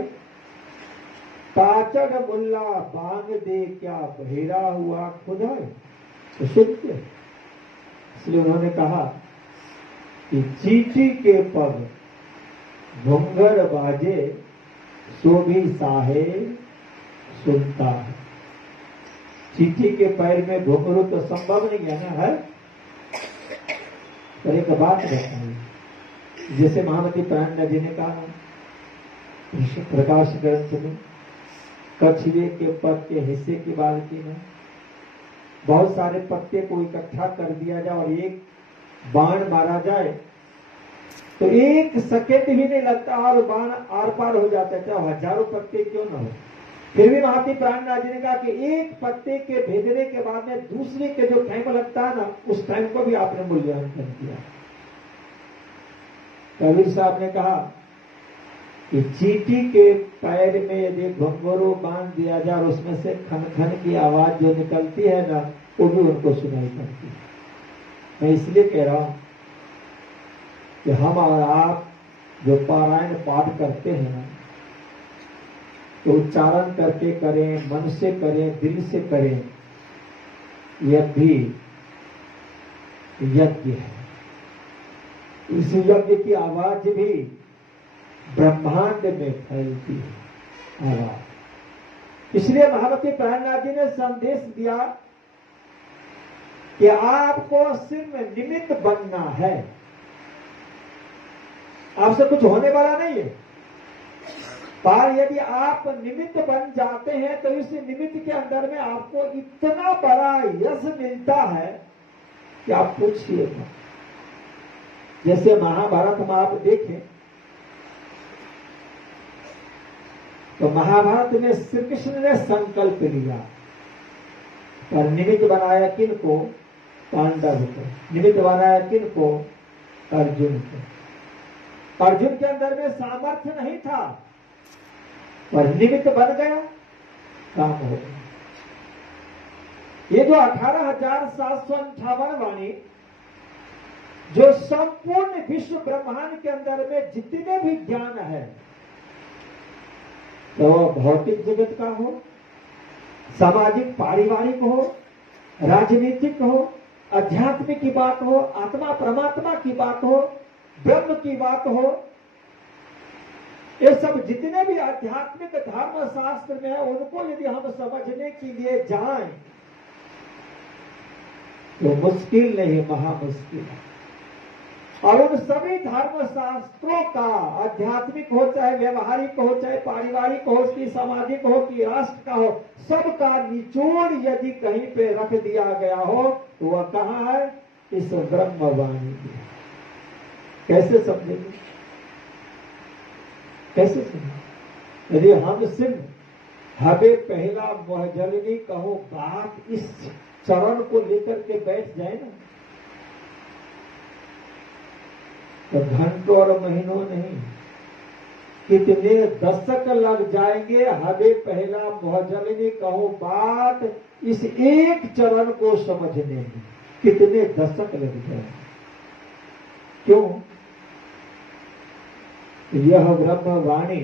पाचड़ मुल्ला बांग दे क्या बहेरा हुआ खुदाए। तो सुनते, इसलिए उन्होंने कहा कि चींटी के पग घुंघर बाजे सो भी साहे सुनता है। चींटी के पैर में घुंघरू तो संभव नहीं है ना, है। पर एक बात बताइए, जैसे महामती प्राण जी ने कहा प्रकाश ग्रंथ में कछुए के पग के हिस्से की बात की ना, बहुत सारे पत्ते को इकट्ठा कर दिया जाए और एक बाण मारा जाए तो 1 सेकंड भी नहीं लगता और बाण आर पार हो जाता है, चाहे हजारों पत्ते क्यों ना हो। फिर भी महामती प्राणनाथ जी ने कहा कि एक पत्ते के भेजने के बाद में दूसरे के जो टाइम लगता है ना, उस टाइम को भी आपने मूल्यांकन किया। कबीर साहब ने कहा कि चींटी के पैर में यदि घुंघरू बांध दिया जाए और उसमें से खन खन की आवाज जो निकलती है ना, वो भी उनको सुनाई पड़ती है। मैं इसलिए कह रहा हूं कि हम और आप जो पारायण पाठ करते हैं तो उच्चारण करके करें, मन से करें, दिल से करें, यह भी यज्ञ है। इस यज्ञ की आवाज भी ब्रह्मांड में फैलती है आवाज। इसलिए महामती प्राणनाथ जी ने संदेश दिया कि आपको सिर्फ निमित्त बनना है, आपसे कुछ होने वाला नहीं है। पर यदि आप निमित्त बन जाते हैं तो इस निमित्त के अंदर में आपको इतना बड़ा यश मिलता है कि आप पूछिए मत। जैसे महाभारत में आप देखें तो महाभारत में श्री कृष्ण ने संकल्प लिया, पर निमित्त बनाया किनको? पांडव को। निमित्त बनाया किनको? अर्जुन को। अर्जुन के अंदर में सामर्थ्य नहीं था, पर निमित्त बन गया, काम हो गया। ये जो 18,758 वाणी जो संपूर्ण विश्व ब्रह्मांड के अंदर में जितने भी ज्ञान है, तो भौतिक जगत का हो, सामाजिक पारिवारिक हो, राजनीतिक हो, अध्यात्म की बात हो, आत्मा परमात्मा की बात हो, ब्रह्म की बात हो, ये सब जितने भी आध्यात्मिक धर्म शास्त्र में है, उनको यदि हम समझने के लिए जाएं तो मुश्किल नहीं, महामुश्किल है। और उन सभी धर्म शास्त्रों का, आध्यात्मिक हो चाहे व्यवहारिक हो, चाहे पारिवारिक हो, कि सामाजिक हो, कि राष्ट्र का हो, सबका निचोड़ यदि कहीं पे रख दिया गया हो तो वह कहाँ है? इस ब्रह्मवाणी में। कैसे समझेंगे? कैसे समझेंगे? यदि हम सिर्फ हमें पहला मोहजलनी कहो बात इस चरण को लेकर के बैठ जाए ना, तो घंटों और महीनों नहीं, कितने दशक लग जाएंगे हमें पहला मोहजलनी कहो बात इस एक चरण को समझने में, कितने दशक लग जाएंगे। क्यों? यह ब्रह्मवाणी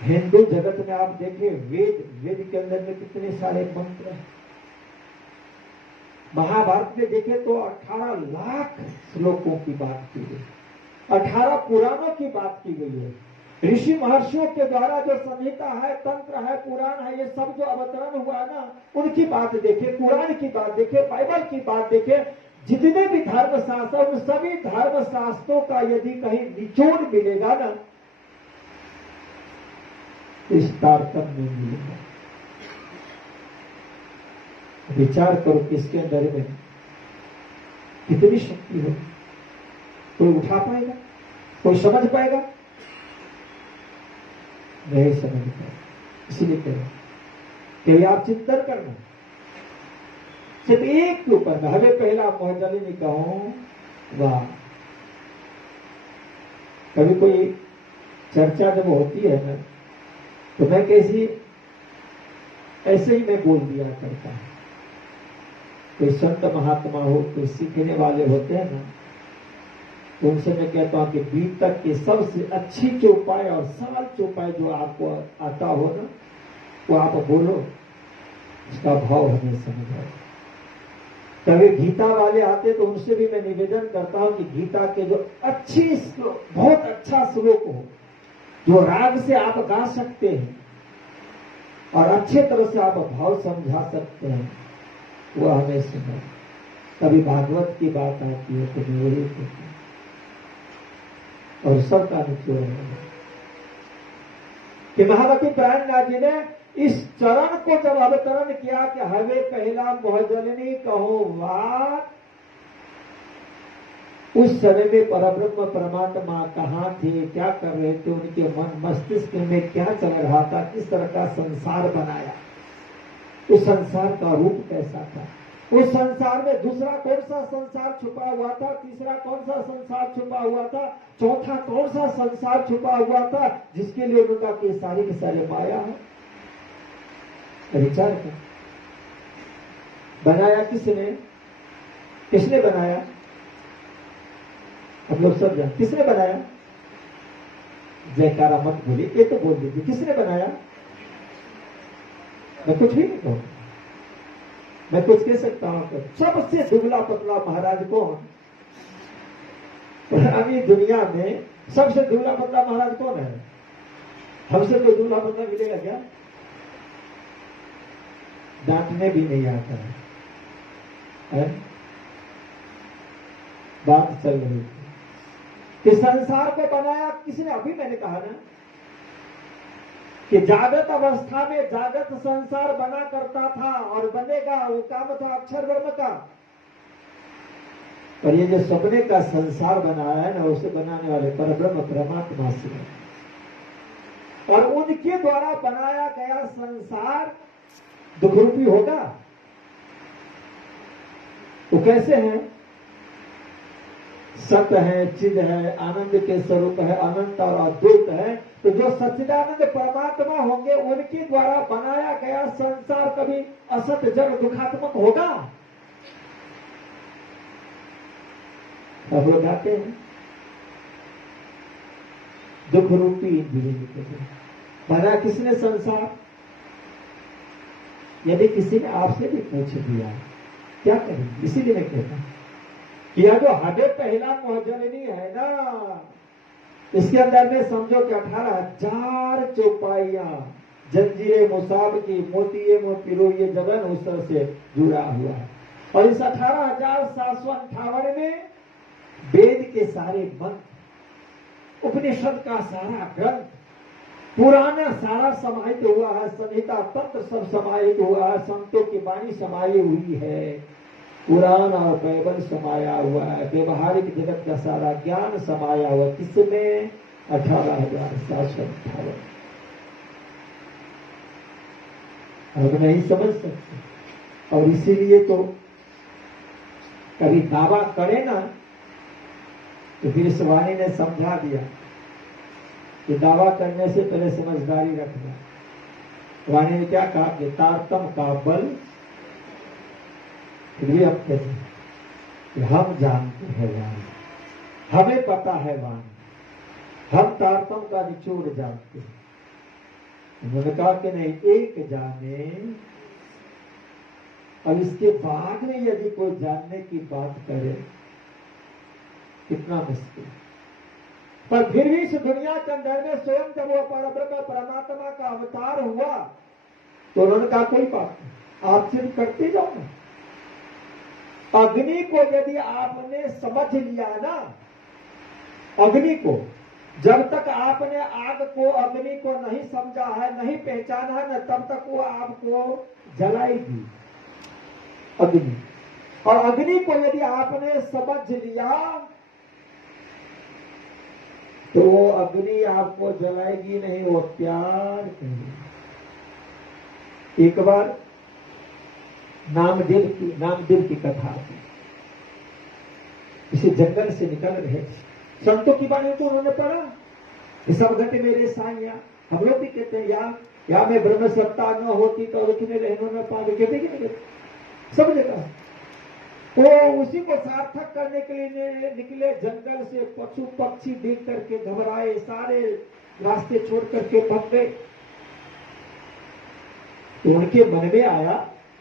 हिंदू जगत में आप देखिए, वेद के अंदर में कितने सारे मंत्र हैं। महाभारत में देखें तो 18 लाख श्लोकों की बात की गई, 18 पुराणों की बात की गई है। ऋषि महर्षियों के द्वारा जो संहिता है, तंत्र है, पुराण है, ये सब जो अवतरण हुआ है ना, उनकी बात देखे, पुराण की बात देखे, बाइबल की बात देखे, जितने भी धर्म शास्त्र, उन सभी धर्म शास्त्रों का यदि कहीं निचोड़ मिलेगा ना, इस तारतम्य में मिलेगा। विचार करो कि इसके अंदर में कितनी शक्ति हो। कोई उठा पाएगा? कोई समझ पाएगा? नहीं समझ पाएगा। इसीलिए कह रहे हैं कि आप चिंतन करना, सिर्फ एक के ऊपर हमें पहला मोहजली नहीं कहूं। वाह, कभी कोई चर्चा जब होती है ना, तो मैं कैसी ऐसे ही मैं बोल दिया करता हूं। कोई संत महात्मा हो, कोई सीखने वाले होते हैं ना, उनसे मैं कहता हूं कि बीतक के सबसे अच्छी चौपाई और सरल चौपाई जो आपको आता हो ना, वो आप बोलो, उसका भाव हमें समझ आए। कभी गीता वाले आते तो उनसे भी मैं निवेदन करता हूं कि गीता के जो अच्छी बहुत अच्छा श्लोक हो, जो राग से आप गा सकते हैं और अच्छे तरह से आप भाव समझा सकते हैं, वो हमें सुना। कभी भागवत की बात आती है, कभी वही होती है, और सबका निचोड़ है कि महावती प्राणनाथ जी ने इस चरण को जब अवतरण किया कि हवे पहला मोहजलनी कहो बात, उस समय में परब्रह्म परमात्मा कहाँ थे, क्या कर रहे थे, उनके मन मस्तिष्क में क्या चल रहा था, किस तरह का संसार बनाया, उस संसार का रूप कैसा था, उस संसार में दूसरा कौन सा संसार छुपा हुआ था, तीसरा कौन सा संसार छुपा हुआ था, चौथा कौन सा संसार छुपा हुआ था, जिसके लिए उनका के सारे माया है। विचार कर, बनाया किसने? किसने बनाया? हम लोग सब जानते किसने बनाया। जयकारा मत बोलिए, ये तो बोल दीजिए किसने बनाया। मैं कुछ भी नहीं कहूँ, मैं कुछ कह सकता हूं। सबसे दुबला पतला महाराज कौन? पुरानी दुनिया में सबसे दुबला पतला महाराज कौन है? हमसे तो दुबला पतला मिलेगा क्या? डांटने भी नहीं आता है? बात चल रही थी कि संसार को बनाया किसने? अभी मैंने कहा ना कि जागृत अवस्था में जागृत संसार बना करता था और बनेगा, वो काम था अक्षर ब्रह्म का। और ये जो सपने का संसार बनाया है ना, उसे बनाने वाले परब्रह्म परमात्मा से, और उनके द्वारा बनाया गया संसार दुख रूपी होगा। वो कैसे है? सत्य है, चिद है, आनंद के स्वरूप है, अनंत और अद्वैत है। तो जो सच्चिदानंद परमात्मा होंगे, उनके द्वारा बनाया गया संसार कभी असत जड़ दुखात्मक होगा? अब लोग आते हैं दुख रूपी बना किसने संसार? यदि किसी ने आपसे भी पूछ दिया क्या करेंगे? इसीलिए मैं कहता हूं कि यह जो हमें पहला मोहजलनी है ना, इसके अंदर में समझो कि 18,000 चौपाइयां, जंजीरें मुसाब की, मोतिये मो पिरोये जबन उसर से जुड़ा हुआ है। और इस 18,758 में वेद के सारे मंत्र, उपनिषद का सारा ग्रंथ, पुराना सारा समाहित हुआ है, संहिता तंत्र सब समाहित हुआ है, संतों की वाणी समाई हुई है, पुराण और बाइबल समाया हुआ है, व्यवहारिक जगत का सारा ज्ञान समाया हुआ। किसमें? 18,758। अब नहीं समझ सकते। और इसीलिए तो कभी दावा करे ना, तो फिर इस वाणी ने समझा दिया कि दावा करने से पहले समझदारी रखना। वाणी ने क्या कहा कि तारतम का बल, फिर भी हम कहते हैं कि हम जानते हैं वाणी, हमें पता है वाणी, हम तारतम का निचोड़ जानते हैं। उन्होंने कहा कि नहीं, एक जाने। अब इसके बाद में यदि कोई जानने की बात करे, कितना मुश्किल। पर फिर भी इस दुनिया के अंदर में स्वयं जब वो परब्रह्म परमात्मा का अवतार हुआ, तो उन्होंने कहा कोई बात नहीं, आप सिर्फ करते जाओ ना। अग्नि को यदि आपने समझ लिया ना, अग्नि को जब तक आपने आग को, अग्नि को नहीं समझा है, नहीं पहचाना है ना, तब तक वो आपको जलाएगी। अग्नि। और अग्नि को यदि आपने समझ लिया तो वो अग्नि आपको जलाएगी नहीं, वो प्यार करेगी। एक बार नामदेव की कथा थी। इसे जंगल से निकल रहे थे, संतों की वाणी को उन्होंने पढ़ा। सब घटे मेरे साइया, हम लोग भी कहते हैं या मैं ब्रह्म सत्ता न होती तो में रहना न पावे, कहते कि नहीं, सब जगह। वो उसी को सार्थक करने के लिए निकले जंगल से। पशु पक्षी देख करके घबराए, सारे रास्ते छोड़ करके भाग गए। तो उनके मन में आया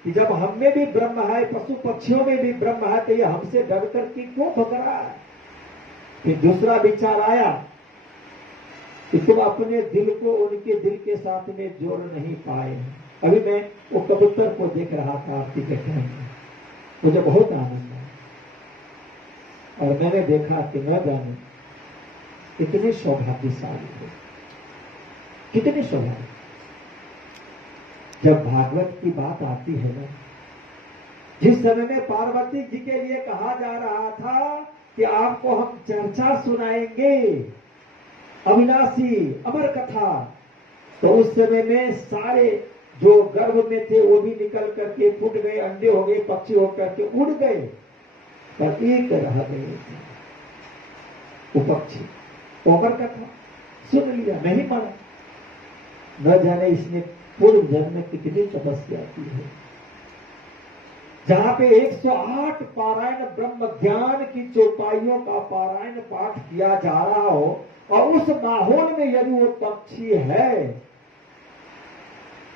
कि जब हम में भी ब्रह्म है, पशु पक्षियों में भी ब्रह्म है, तो ये हमसे डर करके क्यों भग रहा है। फिर दूसरा विचार आया कि तुम अपने दिल को उनके दिल के साथ में जोड़ नहीं पाए। अभी मैं वो कबूतर को देख रहा था आपकी कथा में, मुझे बहुत आनंद आया। और मैंने देखा कि न जाने कितने सौभाग्यशाली थे, कितने सौभाग्य। जब भागवत की बात आती है ना, जिस समय में पार्वती जी के लिए कहा जा रहा था कि आपको हम चर्चा सुनाएंगे अविनाशी अमर कथा, तो उस समय में सारे जो गर्भ में थे वो भी निकल करके फूट गए, अंडे हो गए, पक्षी होकर के उड़ गए, पर एक रह गए वो पक्षी। अमर कथा सुन लिया, नहीं माना। न जाने इसने पूर्व जन्म में कितनी तपस्या की है। जहां पे 108 पारायण ब्रह्म ज्ञान की चौपाइयों का पारायण पाठ किया जा रहा हो, और उस माहौल में यदि वो पक्षी है,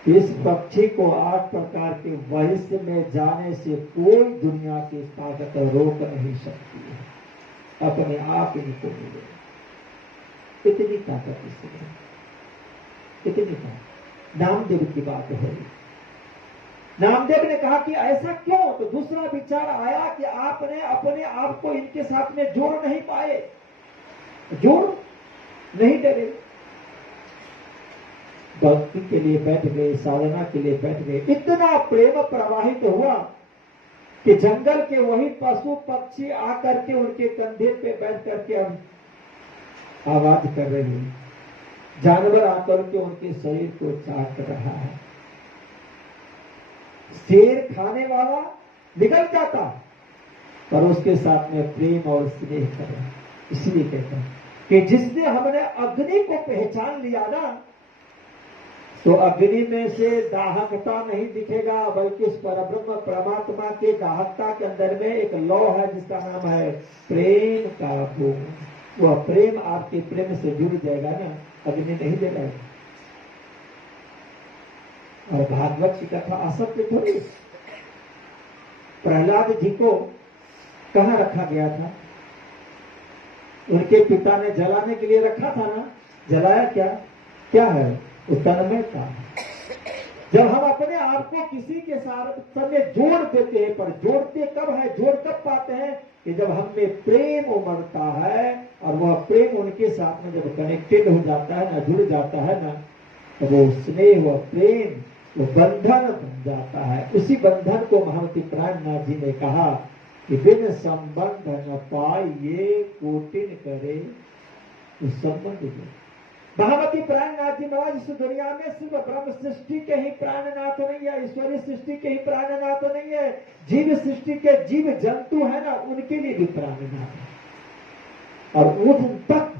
इस पक्षी को 8 प्रकार के वैश्य में जाने से कोई दुनिया की ताकत रोक नहीं सकती है। अपने आप ही को मिले, इतनी ताकत इसमें, इतनी ताकत। नामदेव की बात है। नामदेव ने कहा कि ऐसा क्यों, तो दूसरा विचार आया कि आपने अपने आप को इनके साथ में जोड़ नहीं पाए, जोड़ नहीं डरे। भक्ति के लिए बैठ गए, साधना के लिए बैठ गए। इतना प्रेम प्रवाहित हुआ कि जंगल के वही पशु पक्षी आकर के उनके कंधे पे बैठ करके अब आवाज कर रहे हैं। जानवर आकर के उनके शरीर को चाट रहा है। शेर खाने वाला निकल जाता, पर उसके साथ में प्रेम और स्नेह कर रहा है। इसलिए कहता है कि जिसने हमने अग्नि को पहचान लिया ना, तो अग्नि में से दाहकता नहीं दिखेगा, बल्कि उस परब्रह्म परमात्मा के दाहकता के अंदर में एक लौ है जिसका नाम है प्रेम का भूम। वह प्रेम आपके प्रेम से जुड़ जाएगा ना, अग्नि नहीं जलाएगा। और भागवत की कथा असत्य थोड़ी। प्रहलाद जी को कहाँ रखा गया था? उनके पिता ने जलाने के लिए रखा था ना, जलाया क्या? क्या है? तन्मय था। जब हम अपने आप को किसी के साथ में जोड़ देते हैं, पर जोड़ते कब है, जोड़ कब पाते हैं कि जब हम में प्रेम उमड़ता है, और वह प्रेम उनके साथ में जब कनेक्टेड हो जाता है ना, जुड़ जाता है ना, तो वो स्नेह, वह प्रेम, वो बंधन बन जाता है। उसी बंधन को महर्षि प्राणनाथ जी ने कहा कि बिन संबंध न पाइए कोटिन करे तो संबंध दे। महामती प्राणनाथ जी महाराज इस दुनिया में सिर्फ ब्रह्म सृष्टि के ही प्राणनाथ नहीं है, ईश्वरीय सृष्टि के ही प्राणनाथ नहीं है, जीव सृष्टि के जीव जंतु है ना, उनके लिए भी प्राणनाथ है। और उन तक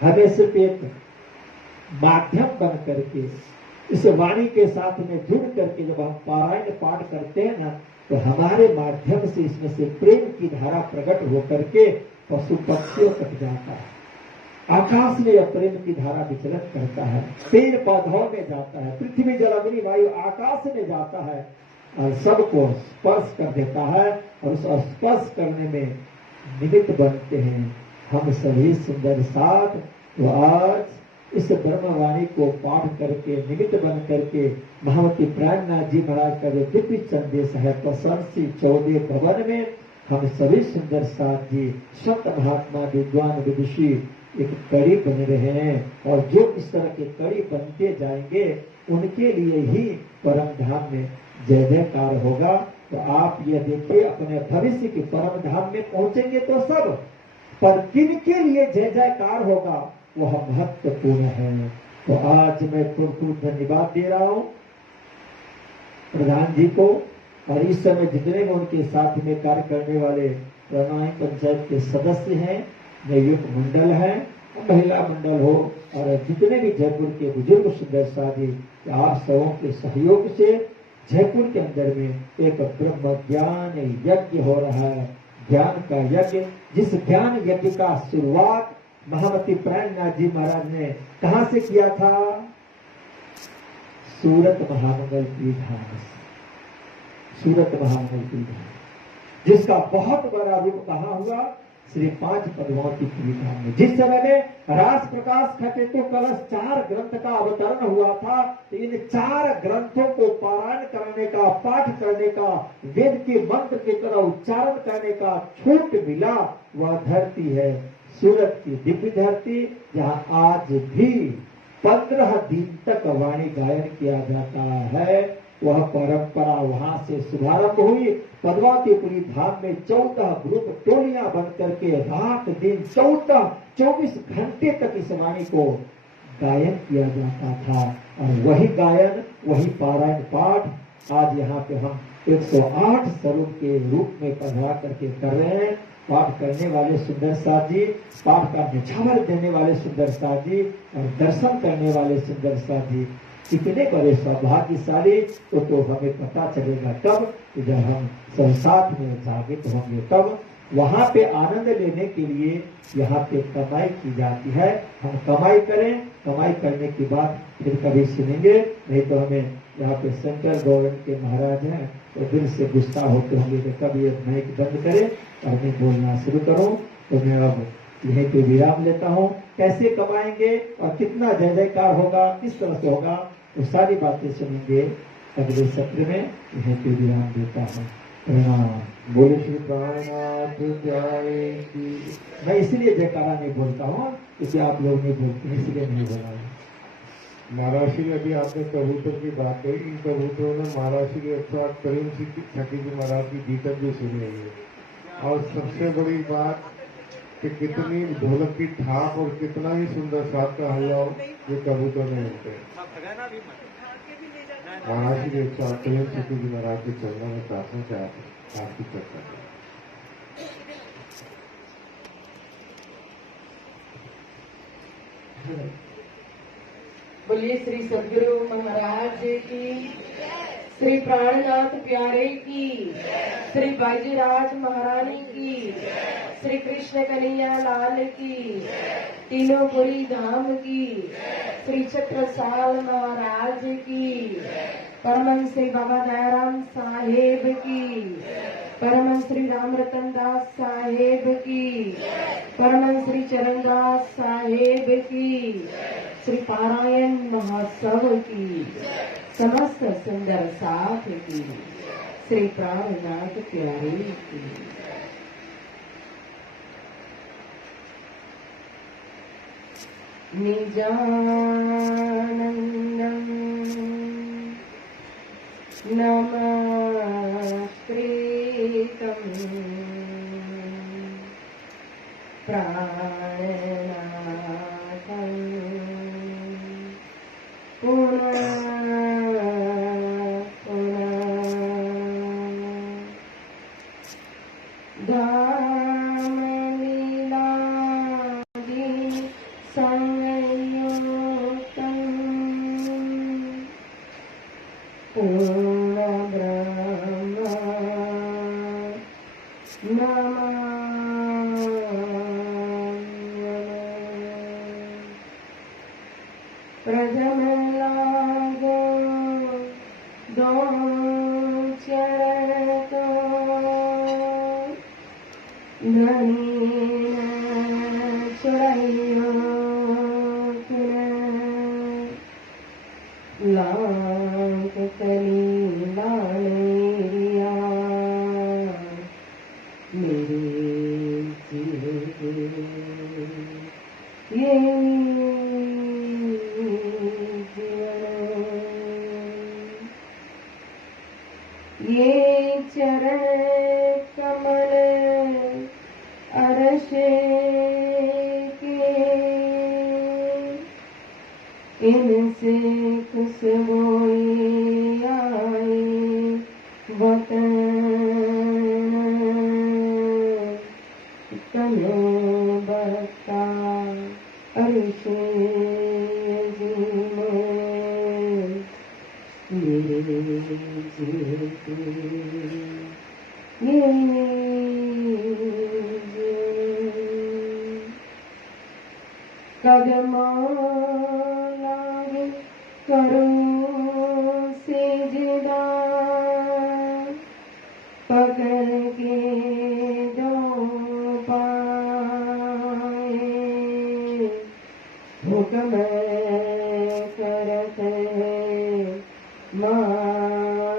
हमें सिर्फ एक माध्यम बन करके इस वाणी के साथ में जुड़ करके जब हम पारायण पाठ करते हैं ना, तो हमारे माध्यम से इसमें से प्रेम की धारा प्रकट होकर के पशु पक्षियों तक जाता है। आकाश में यह प्रेम की धारा विचलित करता है, पेड़ पौधों में जाता है, पृथ्वी जल अग्नि वायु आकाश में जाता है, और सबको स्पर्श कर देता है। और उस स्पर्श करने में निमित्त बनते हैं हम सभी सुंदर साथ। तो आज इस ब्रह्मवाणी को पाठ करके निमित्त बन करके महामती प्राणनाथ जी महाराज का जो दिव्य संदेश है, प्रशंसी 14 भवन में हम सभी सुंदर साथ जी संत महात्मा विद्वान विदुषी एक कड़ी बन रहे हैं। और जो इस तरह के कड़ी बनते जाएंगे, उनके लिए ही परम धाम में जय जयकार होगा। तो आप ये देखिए अपने भविष्य के परम धाम में पहुंचेंगे तो सब, पर किनके लिए जय जयकार होगा वह महत्वपूर्ण है। तो आज मैं खूब धन्यवाद दे रहा हूं प्रधान जी को, और इस समय जितने भी उनके साथ में कार्य करने वाले प्रणामी पंचायत के सदस्य हैं, युवक मंडल है, महिला मंडल हो, और जितने भी जयपुर के बुजुर्ग सुंदर साथी, आप सबों के सहयोग से जयपुर के अंदर में एक ब्रह्म ज्ञान यज्ञ हो रहा है, ज्ञान का यज्ञ। जिस ज्ञान यज्ञ का शुरुआत महामती प्राणनाथ जी महाराज ने कहां से किया था? सूरत महामंगल पीठान से। सूरत महामंगल पीठान, जिसका बहुत बड़ा रूप कहा हुआ श्री 5 पद्मावती पीठान में। जिस समय में रास प्रकाश खटेतु कलश 4 ग्रंथ का अवतरण हुआ था, तो इन 4 ग्रंथों को पारायण करने का, पाठ करने का, वेद के मंत्र की तरह उच्चारण करने का छूट मिला, वह धरती है सूरत की दिव्य धरती, जहाँ आज भी 15 दिन तक वाणी गायन किया जाता है। वह परंपरा वहां से शुभारंभ हुई। पद्मावतीपुरी धाम में 14 ग्रुप टोलियां बन करके रात दिन 24 घंटे तक इस वाणी को गायन किया जाता था, और वही गायन, वही पारायण पाठ आज यहाँ पे हम 108 स्वरूप के रूप में पधरा करके कर रहे हैं। पाठ करने वाले सुंदर साथ जी, पाठ का निछावर देने वाले सुंदर साथ जी, और दर्शन करने वाले सुंदर साथ जी, कितने बड़े सौभाग्यशाली। तो हमें पता चलेगा तब जब हम सब साथ में जागृत होंगे, तब वहाँ पे आनंद लेने के लिए यहाँ पे कमाई की जाती है। हम कमाई करें, कमाई करने के बाद फिर कभी सुनेंगे, नहीं तो हमें यहाँ पे सेंट्रल गवर्नमेंट के महाराज हैं तो दिल से गुस्सा होते होंगे कि कभी ये माइक बंद करें और मैं बोलना शुरू करूँ। तो मैं अब यहीं पे विराम लेता हूँ। कैसे कमाएंगे और कितना जय जयकार होगा, किस तरह से होगा, तो सारी बातें सुनेंगे अगले सत्र में। यहीं पे विराम देता हूँ। प्रणाम। बोले श्री प्राणनाथ प्यारे की। मैं इसलिए जयकारा नहीं बोलता हूँ क्योंकि आप लोग नहीं बोलते, इसलिए नहीं बोला। महाराज श्री, अभी आपने कबूतर की बात कही, इन कबूतरों ने महाराज श्री अर्थात प्रेम सिंह छठी जी महाराज की गीतम भी सुनी है। और सबसे बड़ी बात कि कितनी ढोलक की थाप और कितना ही सुंदर साथ का हुआ ये कबूतर में मिलते हैं। महाराज श्री अर्थात प्रेम छठी जी महाराज के चरणों में प्रार्थना से आपकी चर्चा करें। बोलिए श्री सदगुरु महाराज की, श्री प्राणनाथ प्यारे की, श्री बाजीराज महारानी की, श्री कृष्ण कन्हैया लाल की, तीनों पुरी धाम की, श्री छत्रसाल महाराज की, परम श्री बाबा दयाराम साहेब की, परम श्री राम रतन दास साहेब की, परम श्री चरणदास साहेब की, श्री पारायण महोत्सव की, समस्त सुंदर साथ की, श्री प्राणनाथ प्यारे की। निजानंदं नमस्कृतं प्राणनाथं पुनः इनसे खुशबोई आई वतन तने बता अरिशे कदमालागे करो सेजदा पकड़ के दो पाए हुक्म करत माशिक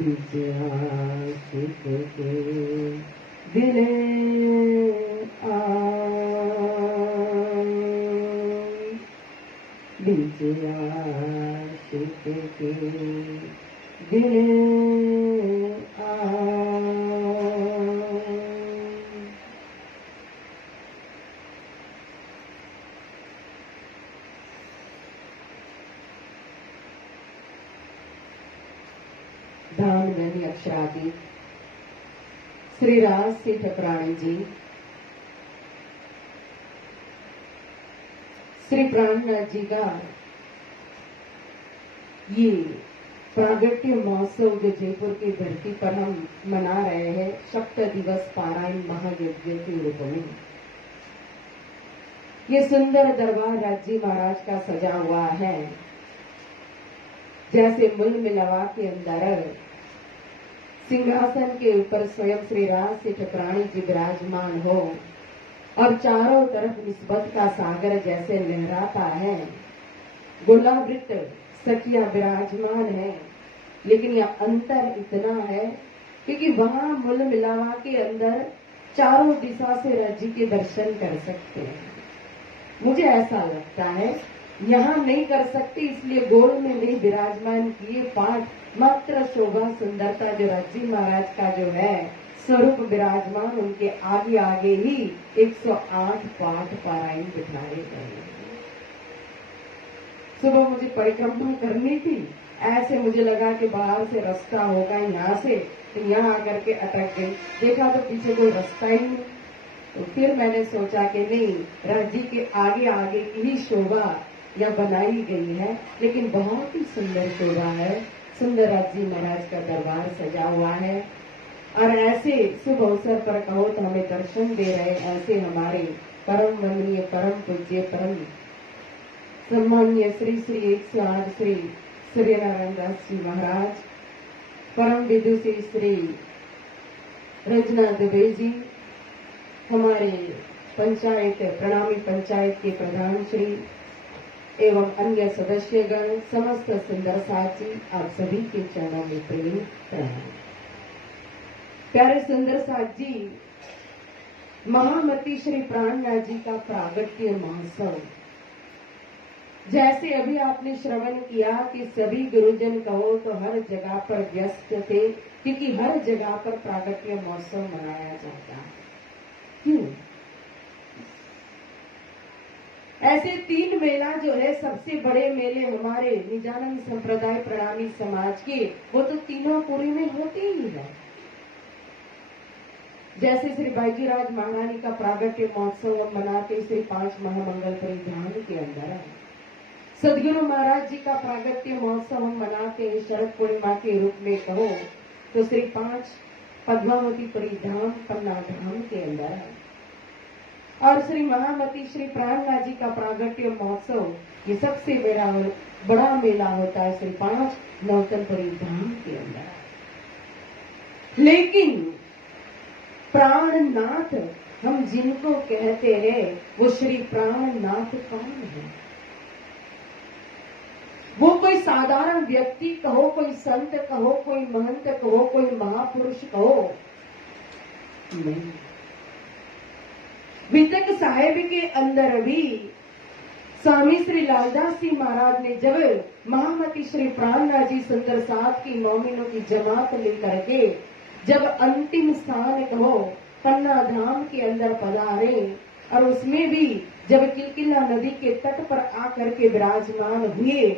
विद्याशिक के दिल विद्याशिक के दिल धाम धनी अक्षरादि श्री राज से ठकराणी जी, श्री प्राणनाथ जी का ये प्रागट्य महोत्सव जो जयपुर की धरती पर हम मना रहे हैं, सप्त दिवस पारायण महायज्ञ के रूप में। ये सुंदर दरबार राज्य महाराज का सजा हुआ है, जैसे मूल मिलवा के अंदर सिंहासन के ऊपर स्वयं श्री राज से ठकराणी जी विराजमान हो और चारों तरफ निस्बत का सागर जैसे लहराता है, गोलावृत सखियां विराजमान है। लेकिन यह अंतर इतना है क्योंकि वहां मूल मिलावा के अंदर चारों दिशा से राज्य के दर्शन कर सकते हैं। मुझे ऐसा लगता है यहाँ नहीं कर सकते, इसलिए गोल में नहीं विराजमान किए पाठ मात्र शोभा सुंदरता जो राज्य महाराज का जो है स्वरूप विराजमान, उनके आगे आगे ही 108 पाठ पारायण बिठाए गए। सुबह मुझे परिक्रमा करनी थी, ऐसे मुझे लगा कि बाहर से रास्ता होगा यहाँ से, तो यहाँ आकर के अटक गई। देखा तो पीछे कोई रास्ता ही नहीं। तो फिर मैंने सोचा कि नहीं, राज्य के आगे आगे की ही शोभा यह बनाई गई है, लेकिन बहुत ही सुंदर शोभा है। सुंदर राज्य महाराज का दरबार सजा हुआ है और ऐसे शुभ अवसर पर कहो तो हमें दर्शन दे रहे ऐसे हमारे परम वंदनीय परम पूज्य परम सम्मान्य श्री श्री 108 श्री सूर्यनारायण दास जी महाराज, परम विदुषी श्री रजना दुबे जी, हमारे पंचायत प्रणामी पंचायत के प्रधान श्री एवं अन्य सदस्यगण, समस्त सुंदर साथी, आप सभी के चरणों में प्रेम प्रणाम। प्यारे सुंदर साथ जी, महामती श्री प्राणनाथ जी का प्रागट्य महोत्सव, जैसे अभी आपने श्रवण किया कि सभी गुरुजन कहो तो हर जगह पर व्यस्त थे, क्योंकि हर जगह पर प्रागट्य महोत्सव मनाया जाता है। क्यों? ऐसे 3 मेला जो है सबसे बड़े मेले हमारे निजानंद संप्रदाय प्रणामी समाज के, वो तो तीनों पूरी में होते ही है। जैसे श्री बाईजीराज महारानी का प्रागट्य महोत्सव हम मनाते श्री 5 महामंगल परिधान के अंदर है। सदगुरु महाराज जी का प्रागट्य महोत्सव हम मनाते हैं शरद पूर्णिमा के रूप में कहो तो श्री 5 पद्मावती परिधाम पन्ना धाम के अंदर है। और श्री महामती श्री प्राणनाथ जी का प्रागट्य महोत्सव ये सबसे बड़ा मेला होता है श्री 5 नौतनपुरी धाम के अंदर। लेकिन प्राणनाथ हम जिनको कहते हैं वो श्री प्राणनाथ कौन है? वो कोई साधारण व्यक्ति कहो, कोई संत कहो, कोई महंत कहो, कोई महापुरुष कहो नहीं। वितक साहेब के अंदर भी स्वामी श्री लालदास जी महाराज ने जब महामती श्री प्राणनाथ जी सुंदर साथ की मोमिनों की जमात लेकर के जब अंतिम स्थान कहो पन्ना धाम के अंदर पधारे और उसमें भी जब किलकिला नदी के तट पर आकर के विराजमान हुए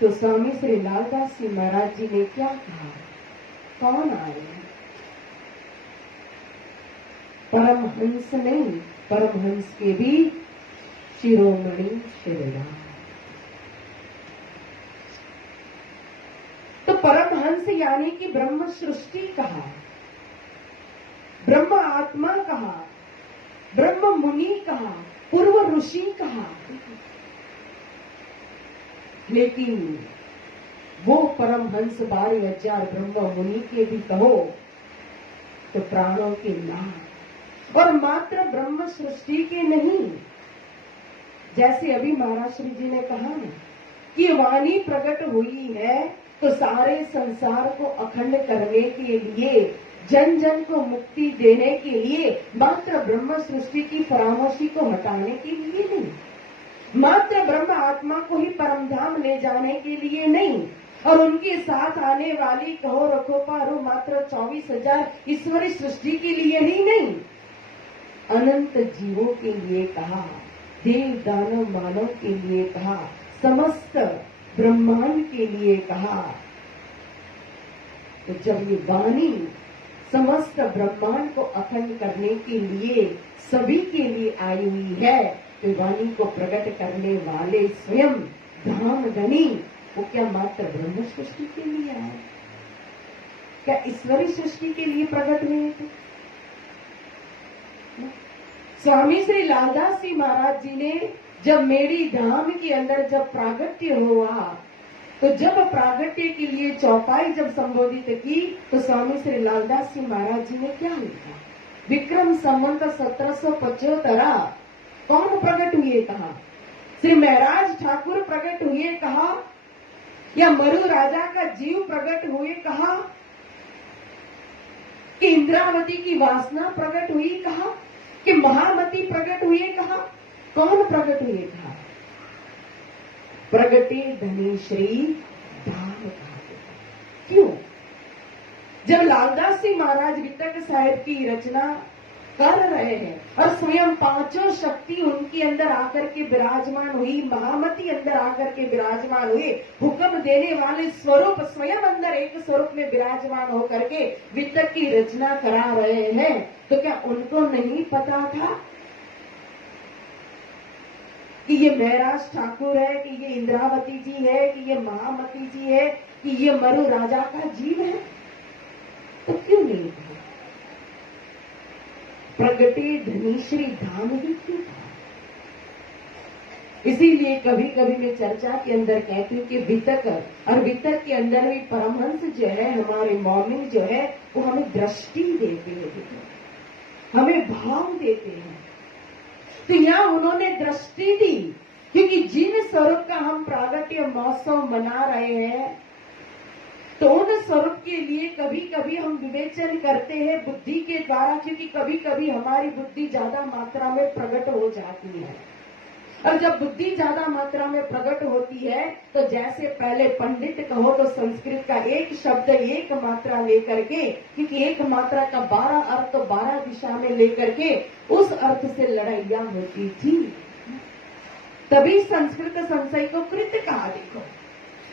तो स्वामी श्री लालदास जी महाराज जी ने क्या कहा? कौन आए? परमहंस नहीं, परमहंस के भी शिरोमणि श्रीराम। तो परमहंस यानी कि ब्रह्म सृष्टि कहा, ब्रह्म आत्मा कहा, ब्रह्म मुनि कहा, पूर्व ऋषि कहा, लेकिन वो परमहंस 12,000 ब्रह्म मुनि के भी कहो तो प्राणों के नाथ, और मात्र ब्रह्म सृष्टि के नहीं। जैसे अभी महाराज श्री जी ने कहा ना कि वाणी प्रकट हुई है तो सारे संसार को अखंड करने के लिए, जन जन को मुक्ति देने के लिए, मात्र ब्रह्म सृष्टि की फरामोशी को हटाने के लिए नहीं, मात्र ब्रह्म आत्मा को ही परम धाम ले जाने के लिए नहीं, और उनके साथ आने वाली कहो रखो पारो मात्र 24,000 ईश्वरी सृष्टि के लिए ही नहीं, अनंत जीवों के लिए कहा, देव दानव मानव के लिए कहा, समस्त ब्रह्मांड के लिए कहा। तो जब ये वाणी समस्त ब्रह्मांड को अखंड करने के लिए सभी के लिए आई हुई है, तो वाणी को प्रकट करने वाले स्वयं धाम धनी वो क्या मात्र ब्रह्म सृष्टि के लिए आए? क्या ईश्वरी सृष्टि के लिए प्रकट हुए थे? स्वामी श्री लालदास जी महाराज जी ने जब मेरी धाम के अंदर जब प्रागट्य हुआ, तो जब प्रागट्य के लिए चौपाई जब संबोधित की तो स्वामी श्री लालदास जी महाराज जी ने क्या लिखा? विक्रम संवत 1775 कौन प्रकट हुए कहा? श्री महराज ठाकुर प्रकट हुए कहा, या मरु राजा का जीव प्रकट हुए कहा, कि इंद्रावती की वासना प्रकट हुई कहा, कि महामती प्रकट हुए कहा? कौन प्रकट हुए कहा? प्रगटे धनी श्री धाम कहा। क्यों? जब लालदास जी महाराज वितक साहिब की रचना कर रहे हैं और स्वयं पांचों शक्ति उनके अंदर आकर के विराजमान हुई, महामती अंदर आकर के विराजमान हुए, हुक्म देने वाले स्वरूप स्वयं अंदर एक स्वरूप में विराजमान होकर के वितक की रचना करा रहे हैं, तो क्या उनको नहीं पता था कि ये महराज ठाकुर है, कि ये इंद्रावती जी है, कि ये महामती जी है, कि ये मरु राजा का जीव है? तो क्यों नहीं था? प्रगटे धनी श्री धाम ही क्यों था? इसीलिए कभी कभी मैं चर्चा के अंदर कहती हूँ कि वितक, और वितक के अंदर भी परमहंस जो है, हमारे मौर्निंग जो है, वो हमें दृष्टि देते हैं, हमें भाव देते हैं। तो यहाँ उन्होंने दृष्टि दी, क्योंकि जिन स्वरूप का हम प्रागट्य महोत्सव मना रहे हैं, तो उन स्वरूप के लिए कभी कभी हम विवेचन करते हैं बुद्धि के द्वारा, क्योंकि कभी कभी हमारी बुद्धि ज्यादा मात्रा में प्रकट हो जाती है, और जब बुद्धि ज्यादा मात्रा में प्रकट होती है तो जैसे पहले पंडित कहो तो संस्कृत का एक शब्द एक मात्रा लेकर के, क्योंकि एक मात्रा का 12 अर्थ तो 12 दिशा में लेकर के उस अर्थ से लड़ाइयां होती थी। तभी संस्कृत संशय को कृत कहा। देखो,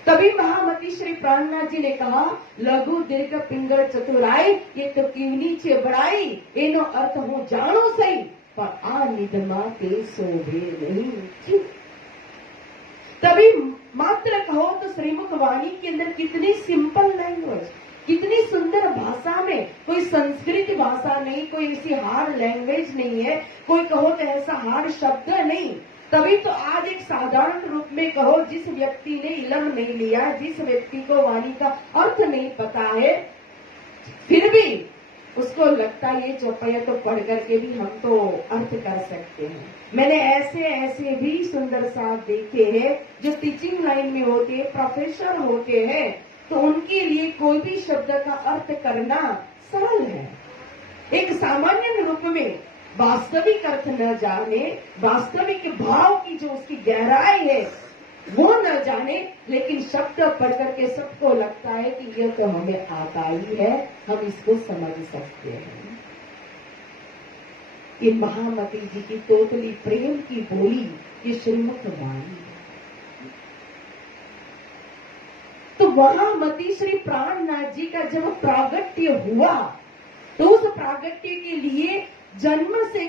तभी महामती श्री प्राणनाथ जी ने कहा, लघु दीर्घ पिंगल चतुराई, ये तो कीवनी छे बड़ाई, एनो अर्थ हूँ जानो सही, पर आ निधमा ते शोभे नहीं। तभी मात्र कहो तो श्रीमुख वाणी के अंदर कितनी सिंपल लैंग्वेज, कितनी सुंदर भाषा में, कोई संस्कृत भाषा नहीं, कोई ऐसी हार्ड लैंग्वेज नहीं है, कोई कहो तो ऐसा हार्ड शब्द नहीं। तभी तो आज एक साधारण रूप में कहो, जिस व्यक्ति ने इलम नहीं लिया, जिस व्यक्ति को वाणी का अर्थ नहीं पता है, फिर भी उसको लगता है ये चौपाया तो पढ़ करके भी हम तो अर्थ कर सकते हैं। मैंने ऐसे ऐसे भी सुंदर साथ देखे हैं जो टीचिंग लाइन में होते हैं, प्रोफेसर होते हैं, तो उनके लिए कोई भी शब्द का अर्थ करना सरल है। एक सामान्य रूप में वास्तविक अर्थ न जाने, वास्तविक भाव की जो उसकी गहराई है वो न जाने, लेकिन शब्द पढ़ करके सबको लगता है कि यह तो हमें आता ही है, हम इसको समझ सकते हैं। ये महामती जी की तोतली प्रेम की बोली, ये श्रीमुख वाणी है। तो महामती श्री प्राणनाथ जी का जब प्रागट्य हुआ तो उस प्रागट्य के लिए जन्म तो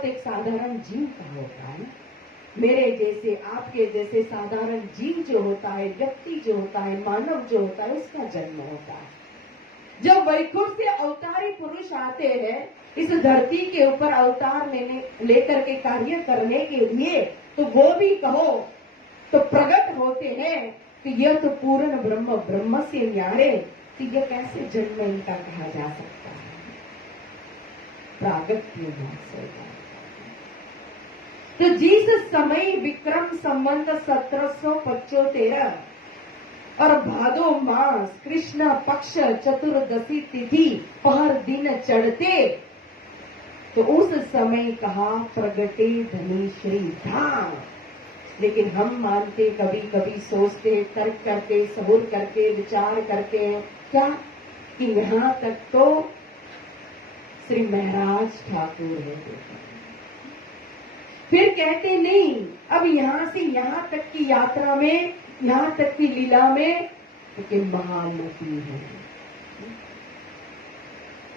एक साधारण जीव का होता है। मेरे जैसे आपके जैसे साधारण जीव जो होता है, व्यक्ति जो होता है, मानव जो होता है, उसका जन्म होता है। जब वैकुंठ से अवतारी पुरुष आते हैं इस धरती के ऊपर अवतार लेकर के कार्य करने के लिए, तो वो भी कहो तो प्रकट होते हैं कि यह तो पूर्ण ब्रह्म से न्यारे, तो यह कैसे जन्म इनका कहा जा सकता है। प्रागट्य से तो जिस समय विक्रम संवत 1775 और भादो मास कृष्ण पक्ष चतुर्दशी तिथि पहर दिन चढ़ते, तो उस समय कहा प्रगटे धनी श्री धाम। लेकिन हम मानते, कभी कभी सोचते, तर्क करते, सबूर करके, विचार करते हैं क्या कि यहाँ तक तो श्री महाराज ठाकुर है। फिर कहते नहीं, अब यहाँ से यहाँ तक की यात्रा में, यहाँ तक की लीला में कि महामती है।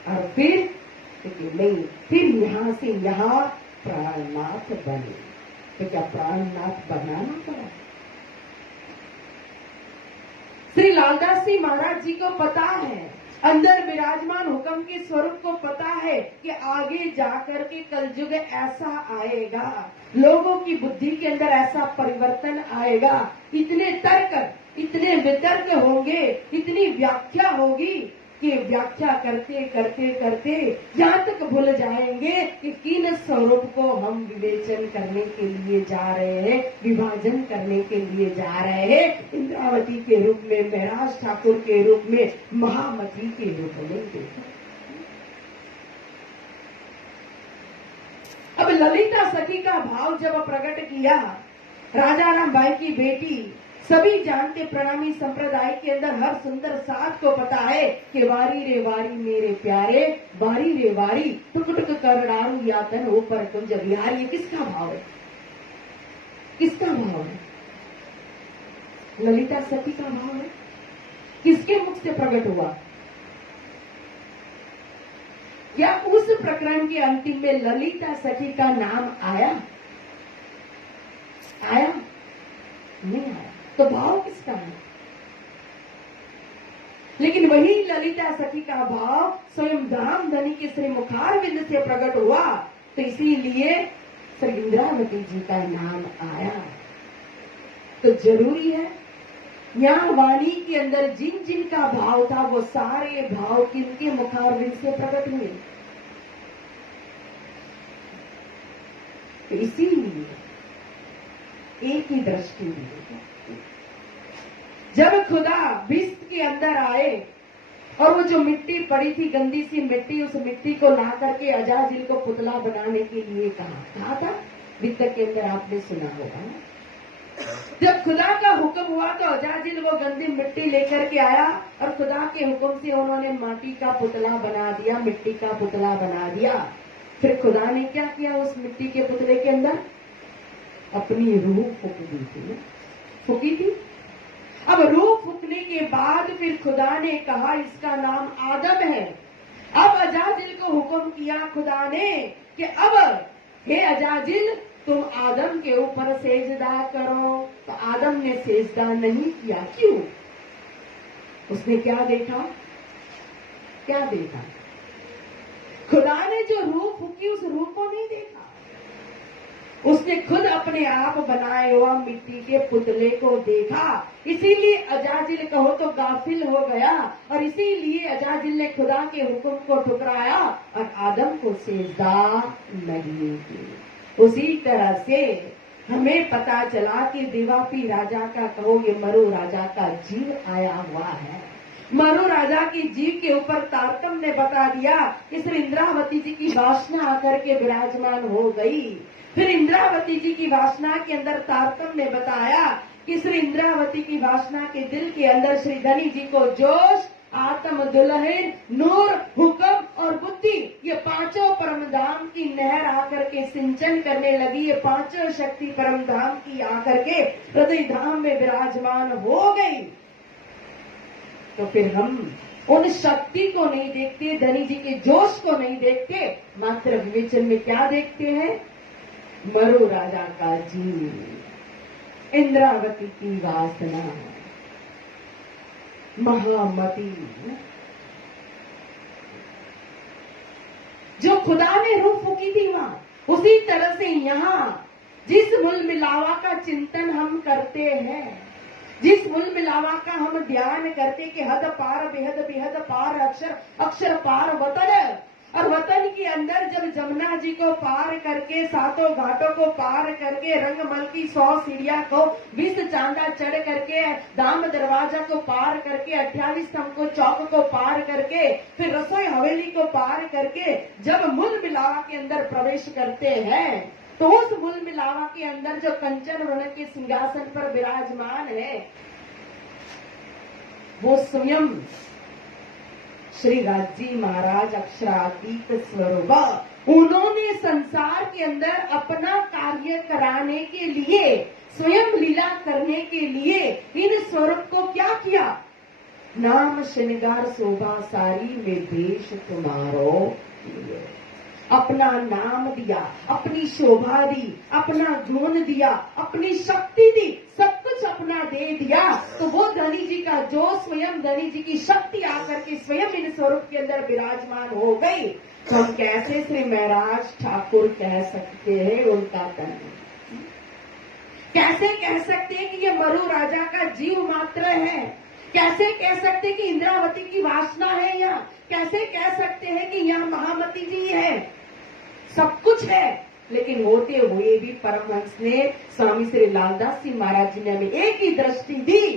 और फिर नहीं, फिर यहाँ से यहाँ प्राणनाथ बने। तो क्या प्राणनाथ बनाना पड़ा? श्री लालदास जी महाराज जी को पता है, अंदर विराजमान हुक्म के स्वरूप को पता है कि आगे जाकर के कलयुग ऐसा आएगा, लोगों की बुद्धि के अंदर ऐसा परिवर्तन आएगा, इतने तर्क, इतने वितर्क होंगे, इतनी व्याख्या होगी कि व्याख्या करते करते करते यहाँ तक भूल जाएंगे कि किन स्वरूप को हम विवेचन करने के लिए जा रहे हैं, विभाजन करने के लिए जा रहे हैं। इंद्रावती के रूप में, महाराज ठाकुर के रूप में, महामती के रूप में देखा। अब ललिता सखी का भाव जब प्रकट किया, राजा राम भाई की बेटी, सभी जानते प्रणामी संप्रदाय के अंदर हर सुंदर साथ को पता है कि वारी रे वारी मेरे प्यारे, वारी रे वारी टुक टुक कर डारू यातन ऊपर तुम जब। यार ये किसका भाव है? किसका भाव है? ललिता सती का भाव है। किसके मुख से प्रकट हुआ? क्या उस प्रकरण के अंतिम में ललिता सखी का नाम आया? आया? नहीं आया। तो भाव किसका है? लेकिन वही ललिता सखी का भाव स्वयं धाम धनी के श्री मुखारविंद से प्रकट हुआ, तो इसीलिए श्री इंद्रावती जी का नाम आया। तो जरूरी है, यहाँ वाणी के अंदर जिन जिन का भाव था वो सारे भाव किनके मुखारविंद से प्रकट हुए। तो इसीलिए एक ही दृष्टि मिलेगी। जब खुदा भिस्त के अंदर आए और वो जो मिट्टी पड़ी थी, गंदी सी मिट्टी, उस मिट्टी को ला करके अजाजिल को पुतला बनाने के लिए कहा था। वित्त के अंदर आपने सुना होगा। जब खुदा का हुक्म हुआ तो अजाजिल वो गंदी मिट्टी लेकर के आया और खुदा के हुक्म से उन्होंने माटी का पुतला बना दिया, मिट्टी का पुतला बना दिया। फिर खुदा ने क्या किया? उस मिट्टी के पुतले के अंदर अपनी रूह फूक दी थी, फूकी थी। अब रूह फूकने के बाद फिर खुदा ने कहा इसका नाम आदम है। अब अजाजिल को हुक्म किया खुदा ने कि अब हे अजाजिल तुम आदम के ऊपर सेजदा करो। तो आदम ने सेजदा नहीं किया। क्यों? उसने क्या देखा? क्या देखा? खुदा ने जो रूह फूकी उस रूह को नहीं देखा। उसने खुद अपने आप बनाए हुआ मिट्टी के पुतले को देखा। इसीलिए अजाजिल कहो तो गाफिल हो गया और इसीलिए अजाजिल ने खुदा के हुक्म को ठुकराया और आदम को सेजदा नहीं की। उसी तरह से हमें पता चला कि देवापी राजा का कहो ये मरु राजा का जीव आया हुआ है। मरु राजा की जीव के ऊपर तारतम ने बता दिया कि श्री इंद्रावती जी की वासना आकर के विराजमान हो गई। फिर इंद्रावती जी की वासना के अंदर तारतम ने बताया कि श्री इंद्रावती की वासना के दिल के अंदर श्री धनी जी को जोश, आत्म दुल्हन, नूर, हुक्म और बुद्धि, ये पांचों परम धाम की नहर आकर के सिंचन करने लगी। ये पांचों शक्ति परम धाम की आकर के हृदय धाम में विराजमान हो गई। तो फिर हम उन शक्ति को नहीं देखते, धनी जी के जोश को नहीं देखते, मात्र विवेचन में क्या देखते हैं? मरु राजा का जीव, इंद्रावती की वासना, महामती, जो खुदा ने रूह फूकी थी वहां, उसी तरह से यहाँ जिस मूल मिलावा का चिंतन हम करते हैं, जिस मूल मिलावा का हम ध्यान करते कि हद पार बेहद बेहद पार अक्षर अक्षर पार वतन, और वतन के अंदर जब जमुना जी को पार करके, सातों घाटों को पार करके, रंगमल की 100 सीढ़ियां को 20 चांदा चढ़ करके, दाम दरवाजा को पार करके, 28 स्तंभ को चौक को पार करके, फिर रसोई हवेली को पार करके जब मूल मिलावा के अंदर प्रवेश करते हैं, तो उस मूल मिलावा के अंदर जो कंचन वर्ण के सिंहासन पर विराजमान है, वो स्वयं श्री राजी महाराज अक्षरातीत स्वरूप। उन्होंने संसार के अंदर अपना कार्य कराने के लिए, स्वयं लीला करने के लिए इन स्वरूप को क्या किया? नाम श्रृंगार शोभा सारी में देश तुम्हारो, अपना नाम दिया, अपनी शोभा दी, अपना गुण दिया, अपनी शक्ति दी, सब कुछ अपना दे दिया। तो वो धनी जी का जो स्वयं धनी जी की शक्ति आकर के स्वयं इन स्वरूप के अंदर विराजमान हो गई, तो हम कैसे श्री महाराज ठाकुर कह सकते हैं उनका तन? कैसे कह सकते हैं कि ये मरु राजा का जीव मात्र है? कैसे कह सकते हैं कि इंद्रावती की वासना है यहाँ? कैसे कह सकते हैं कि यहाँ महामती जी है? सब कुछ है, लेकिन होते हुए भी परमहंस ने, स्वामी श्री लालदास जी महाराज जी ने हमें एक ही दृष्टि दी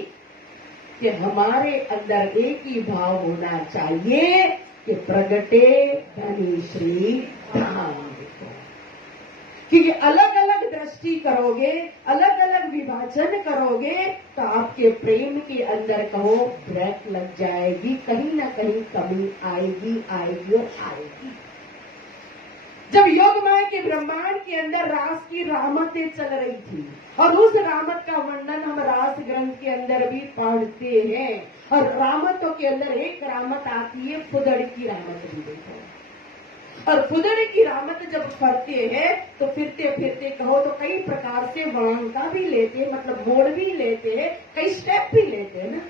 कि हमारे अंदर एक ही भाव होना चाहिए कि प्रगटे धनी श्री धाम। क्योंकि अलग अलग दृष्टि करोगे, अलग अलग विभाजन करोगे, तो आपके प्रेम के अंदर कहो ब्रेक लग जाएगी, कहीं ना कहीं कमी आएगी आएगी और आएगी। जब योग माया के ब्रह्मांड के अंदर रास की रामतें चल रही थी, और उस रामत का वर्णन हम रास ग्रंथ के अंदर भी पढ़ते हैं, और रामतों के अंदर एक रामत आती है फुदड़ की रामत भी देखो। और फुदड़ की रामत जब फरते हैं तो फिरते फिरते कहो तो कई प्रकार से वळांका भी लेते हैं, मतलब मोड़ भी लेते हैं, कई स्टेप भी लेते हैं ना।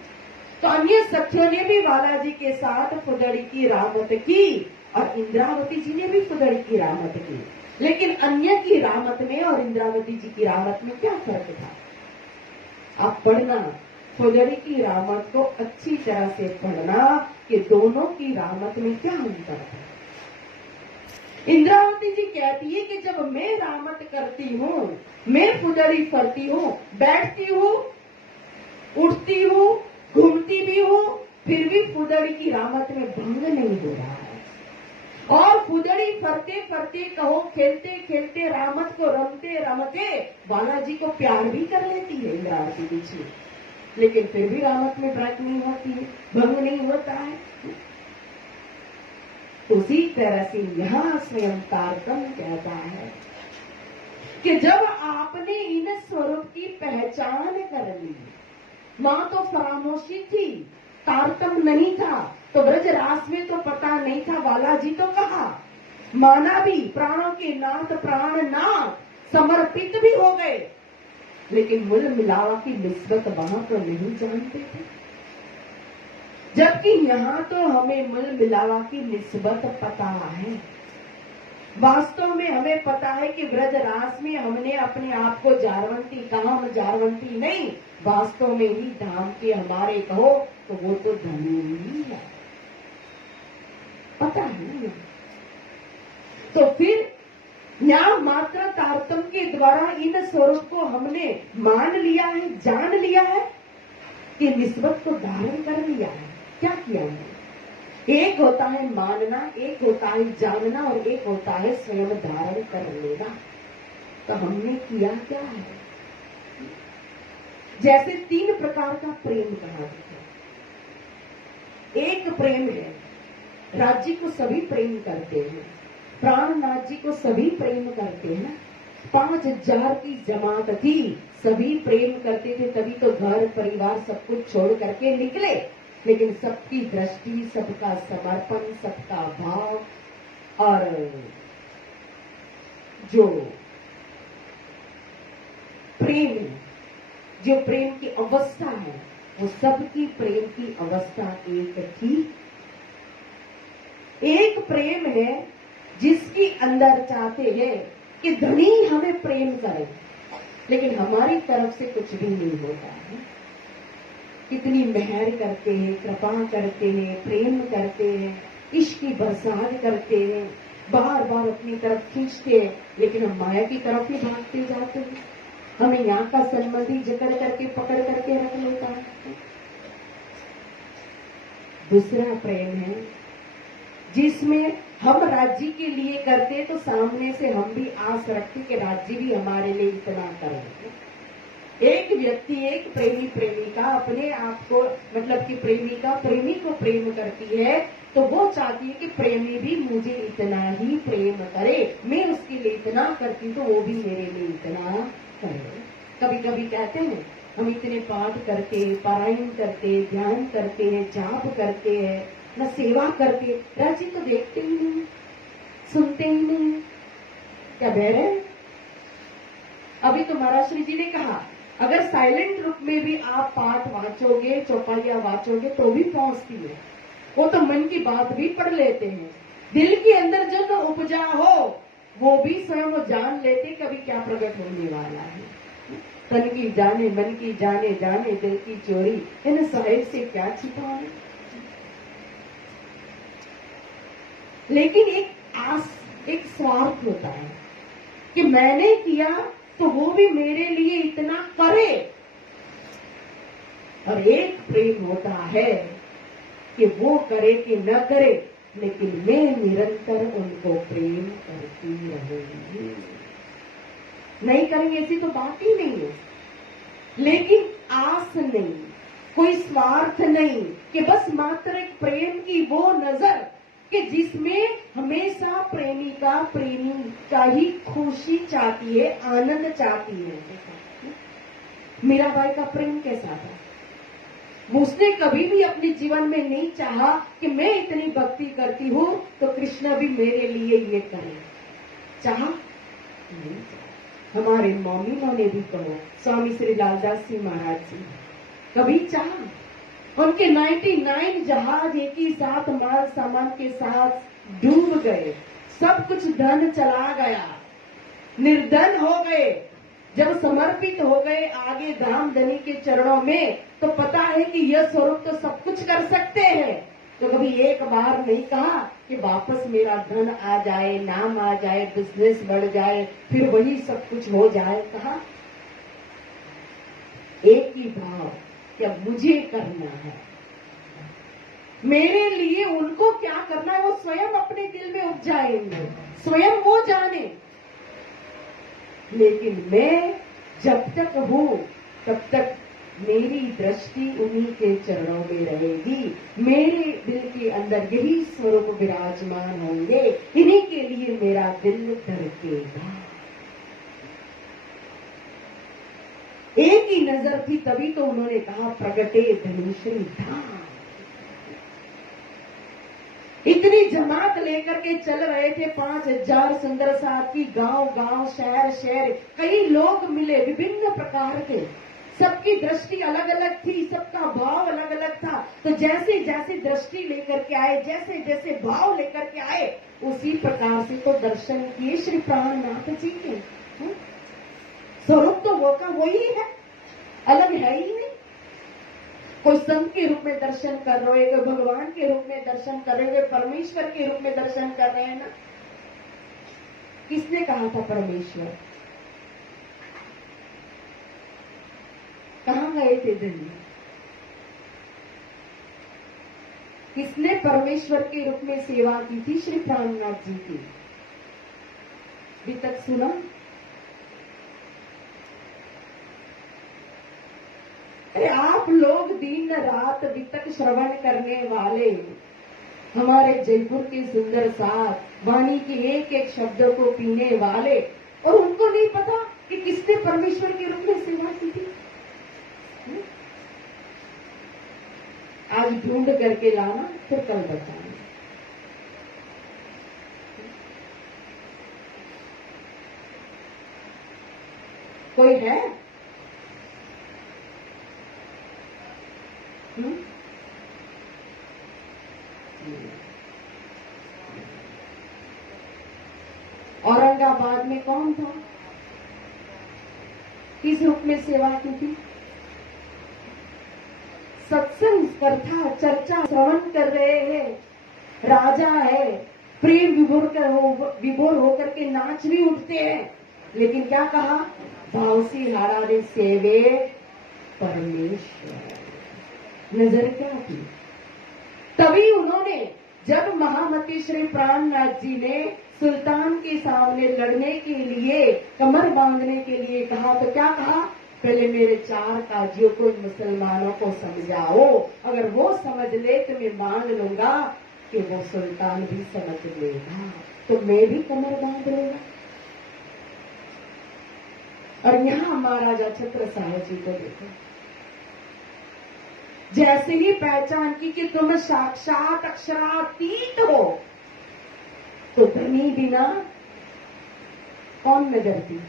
तो अन्य सखियों ने भी बालाजी के साथ फुदड़ की रामत की, और इंद्रावती जी ने भी फुदड़ की रामत की। लेकिन अन्य की रामत में और इंद्रावती जी की रामत में क्या फर्क था? आप पढ़ना, फुदड़ की रामत को अच्छी तरह से पढ़ना कि दोनों की रामत में क्या अंतर है। इंद्रावती जी कहती है कि जब मैं रामत करती हूँ, मैं फुदड़ी फरती हूँ, बैठती हूँ, उठती हूँ, घूमती भी हूँ, फिर भी फुदड़ी की रामत में भंग नहीं हो रहा है। और फुदड़ी फरते फरते कहो, खेलते खेलते, रामत को रमते रमते बालाजी को प्यार भी कर लेती है इंद्रावती जी, लेकिन फिर भी रामत में ब्रेक नहीं होती है, भंग नहीं होता है। उसी तरह से यहाँ स्वयं तारतम कहता है कि जब आपने इन स्वरूप की पहचान कर ली, मां तो फरामोशी थी, तारतम नहीं था, तो ब्रज रास में तो पता नहीं था, बालाजी तो कहा, माना भी, प्राणों के नाथ प्राणनाथ समर्पित भी हो गए, लेकिन मूल मिलावा की निस्बत वहां तो नहीं जानते थे। जबकि यहाँ तो हमें मूल मिलावा की निस्बत पता है। वास्तव में हमें पता है कि ब्रज रास में हमने अपने आप को जारवंती कहा, हम जारवंती नहीं, वास्तव में ही धाम के हमारे कहो तो वो तो धनी ही है, पता है। तो फिर यहाँ मात्र तारतम के द्वारा इन स्वरूप को हमने मान लिया है, जान लिया है कि निस्बत को धारण कर लिया है। क्या किया है? एक होता है मानना, एक होता है जानना, और एक होता है स्वयं धारण कर लेना। तो हमने किया क्या है? जैसे 3 प्रकार का प्रेम कहा जाता है। एक प्रेम है राज्य को सभी प्रेम करते हैं, प्राणनाथ जी को सभी प्रेम करते हैं। 5000 की जमात थी, सभी प्रेम करते थे, तभी तो घर परिवार सब कुछ छोड़ करके निकले। लेकिन सबकी दृष्टि, सबका समर्पण, सबका भाव और जो प्रेम, जो प्रेम की अवस्था है, वो सबकी प्रेम की अवस्था एक थी। एक प्रेम है जिसकी अंदर चाहते हैं कि धनी हमें प्रेम करे, लेकिन हमारी तरफ से कुछ भी नहीं होता है। कितनी मेहर करते हैं, कृपा करते हैं, प्रेम करते हैं, इश्क की बरसात करते हैं, बार बार अपनी तरफ खींचते हैं, लेकिन हम माया की तरफ ही भागते जाते हैं। हमें यहाँ का संबंधी जकड़ करके पकड़ करके रख लेता है। दूसरा प्रेम है जिसमें हम राज्य के लिए करते तो सामने से हम भी आस रखते कि राज्य भी हमारे लिए इतना करेंगे। एक व्यक्ति, एक प्रेमी प्रेमिका अपने आप को, मतलब कि प्रेमिका प्रेमी को प्रेम करती है तो वो चाहती है कि प्रेमी भी मुझे इतना ही प्रेम करे, मैं उसके लिए इतना करती तो वो भी मेरे लिए इतना करे। कभी कभी कहते हैं हम इतने पाठ करते, पारायण करते, ध्यान करते हैं, जाप करते हैं, न सेवा करते, राज्य तो देखते ही नहीं, सुनते ही नहीं, क्या बह रहे हैं? अभी तो महाराज श्री जी ने कहा अगर साइलेंट रूप में भी आप पाठ वांचोगे, चौपाइया वांचोगे तो भी पहुंचती है। वो तो मन की बात भी पढ़ लेते हैं। दिल के अंदर जो तो उपजा हो वो भी स्वयं वो जान लेते कभी क्या प्रकट होने वाला है। तन की जाने, मन की जाने, जाने दिल की चोरी, इन साहिब से क्या छिपाए। लेकिन एक स्वार्थ होता है कि मैंने किया तो वो भी मेरे लिए इतना करे, और एक प्रेम होता है कि वो करे कि न करे, लेकिन मैं निरंतर उनको प्रेम करती रहूंगी। नहीं करेंगे ऐसी तो बात ही नहीं है, लेकिन आस नहीं, कोई स्वार्थ नहीं कि बस मात्र एक प्रेम की वो नजर कि जिसमें हमेशा प्रेमिका प्रेमी का ही खुशी चाहती है, आनंद चाहती है। मीराबाई का प्रेम कैसा था? उसने कभी भी अपने जीवन में नहीं चाहा कि मैं इतनी भक्ति करती हूं तो कृष्ण भी मेरे लिए ये करे। चाहा नहीं। हमारे मौमिनों ने भी कहो, स्वामी श्री लालदास जी महाराज जी कभी चाहा? उनके 99 जहाज एक ही साथ माल सामान के साथ डूब गए, सब कुछ धन चला गया, निर्धन हो गए। जब समर्पित हो गए आगे धामधनी के चरणों में तो पता है कि यह स्वरूप तो सब कुछ कर सकते हैं, तो कभी एक बार नहीं कहा कि वापस मेरा धन आ जाए, नाम आ जाए, बिजनेस बढ़ जाए, फिर वही सब कुछ हो जाए। कहा एक ही भाव कि अब मुझे करना है, मेरे लिए उनको क्या करना है वो स्वयं अपने दिल में उपजाएंगे, स्वयं वो जाने। लेकिन मैं जब तक हूं तब तक मेरी दृष्टि उन्हीं के चरणों में रहेगी, मेरे दिल के अंदर यही स्वरूप विराजमान होंगे, इन्हीं के लिए मेरा दिल धड़केगा। एक ही नजर थी, तभी तो उन्होंने कहा प्रगटे धनुश्री धाम। इतनी जमात लेकर के चल रहे थे, 5000 सुंदर साथी, गांव गांव, शहर शहर, कई लोग मिले विभिन्न प्रकार के, सबकी दृष्टि अलग अलग थी, सबका भाव अलग अलग था। तो जैसे जैसे दृष्टि लेकर के आए, जैसे जैसे भाव लेकर के आए, उसी प्रकार से तो दर्शन किए श्री प्राणनाथ जी के। स्वरूप तो वो का वही है, अलग है ही नहीं। कोई संत के रूप में दर्शन कर रहे हो, कोई भगवान के रूप में दर्शन कर रहे हो, परमेश्वर के रूप में दर्शन कर रहे हैं ना। किसने कहा था परमेश्वर? कहाँ गए थे धनी? किसने परमेश्वर के रूप में सेवा की थी श्री प्राणनाथ जी की? अभी तक सुना? अरे आप लोग दिन रात वितक श्रवण करने वाले हमारे जयपुर के सुंदर साथ वाणी के एक एक शब्द को पीने वाले, और उनको नहीं पता कि किसने परमेश्वर के रूप में सेवा की थी। आज ढूंढ करके लाना, फिर कल बचाना। कोई है? औरंगाबाद में कौन था? किस रूप में सेवा की थी? सत्संग कथा चर्चा श्रवण कर रहे हैं, राजा है, प्रेम विभोर होकर के नाच भी उठते हैं, लेकिन क्या कहा? भावसी हारा रे सेवे परमेश्वर। नजर क्या की? तभी उन्होंने, जब महामती श्री प्राणनाथ जी ने सुल्तान के सामने लड़ने के लिए, कमर बांधने के लिए कहा, तो क्या कहा? पहले मेरे 4 काजियों को, मुसलमानों को समझाओ, अगर वो समझ ले तो मैं मान लूंगा कि वो सुल्तान भी समझ लेगा, तो मैं भी कमर बांध लूंगा। और यहां महाराजा छत्रसाल जी को देखो, जैसे ही पहचान की कि तुम साक्षात अक्षरातीत हो, तो धनी बिना कौन नजर थी?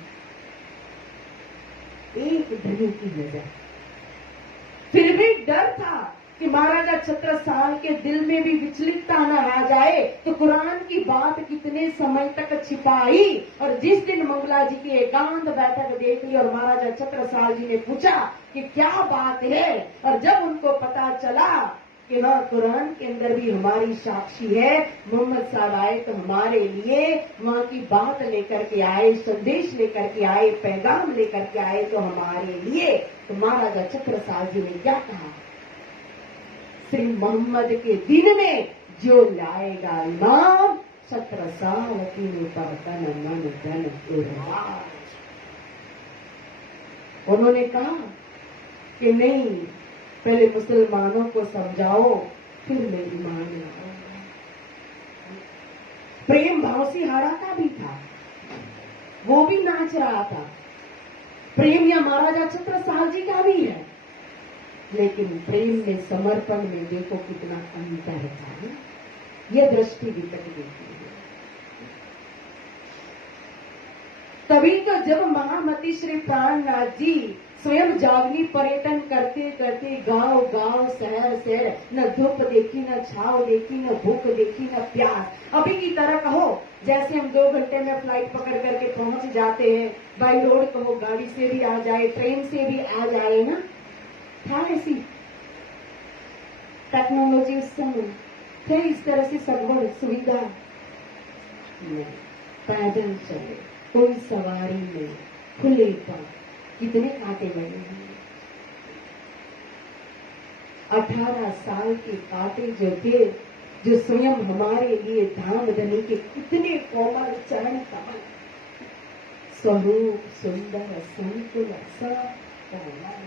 एक धनी की नजर। फिर भी डर था कि महाराजा छत्रसाल के दिल में भी विचलितता न आ जाए, तो कुरान की बात कितने समय तक छिपाई। और जिस दिन मंगला जी की एकांत बैठक देख ली और महाराजा छत्रसाल जी ने पूछा कि क्या बात है, और जब उनको पता चला कि हाँ, कुरान के अंदर भी हमारी साक्षी है, मोहम्मद साहब आए तो हमारे लिए वहां की बात लेकर के आए, संदेश लेकर के आए, पैगाम लेकर के आए, तो हमारे लिए, तो महाराजा छत्रसाल जी ने क्या कहा? श्री मोहम्मद के दिन में जो लाएगा इमाम, छत्रसाल की तन मन धन उधार। उन्होंने कहा कि नहीं, पहले मुसलमानों को समझाओ, फिर मैं ईमान लाऊंगा। प्रेम भाव से हारा का भी था, वो भी नाच रहा था। प्रेम या महाराजा छत्रसाल जी का भी है, लेकिन प्रेम में, समर्पण में देखो कितना अंतर था। यह दृष्टि विकट देती है। तभी तो जब महामती श्री प्राणनाथ जी स्वयं जागनी पर्यटन करते करते गांव गांव, शहर शहर, न धूप देखी, न छाव देखी, न भूख देखी, न प्यास। अभी की तरह कहो जैसे हम 2 घंटे में फ्लाइट पकड़ करके पहुंच जाते हैं, बाई रोड कहो, गाड़ी से भी आ जाए, ट्रेन से भी आ जाए ना, था ऐसी टेक्नोलॉजी उस समय, थे इस तरह से सगवड़ सुविधा? पैदल चले, कोई सवारी नहीं, खुले पर कितने कांटे लगे हैं। 18 साल के कांटे जो थे, जो स्वयं हमारे लिए धाम धनी के कितने कोमल चरण कमल, स्वरूप सुंदर संकुल सब कोमल,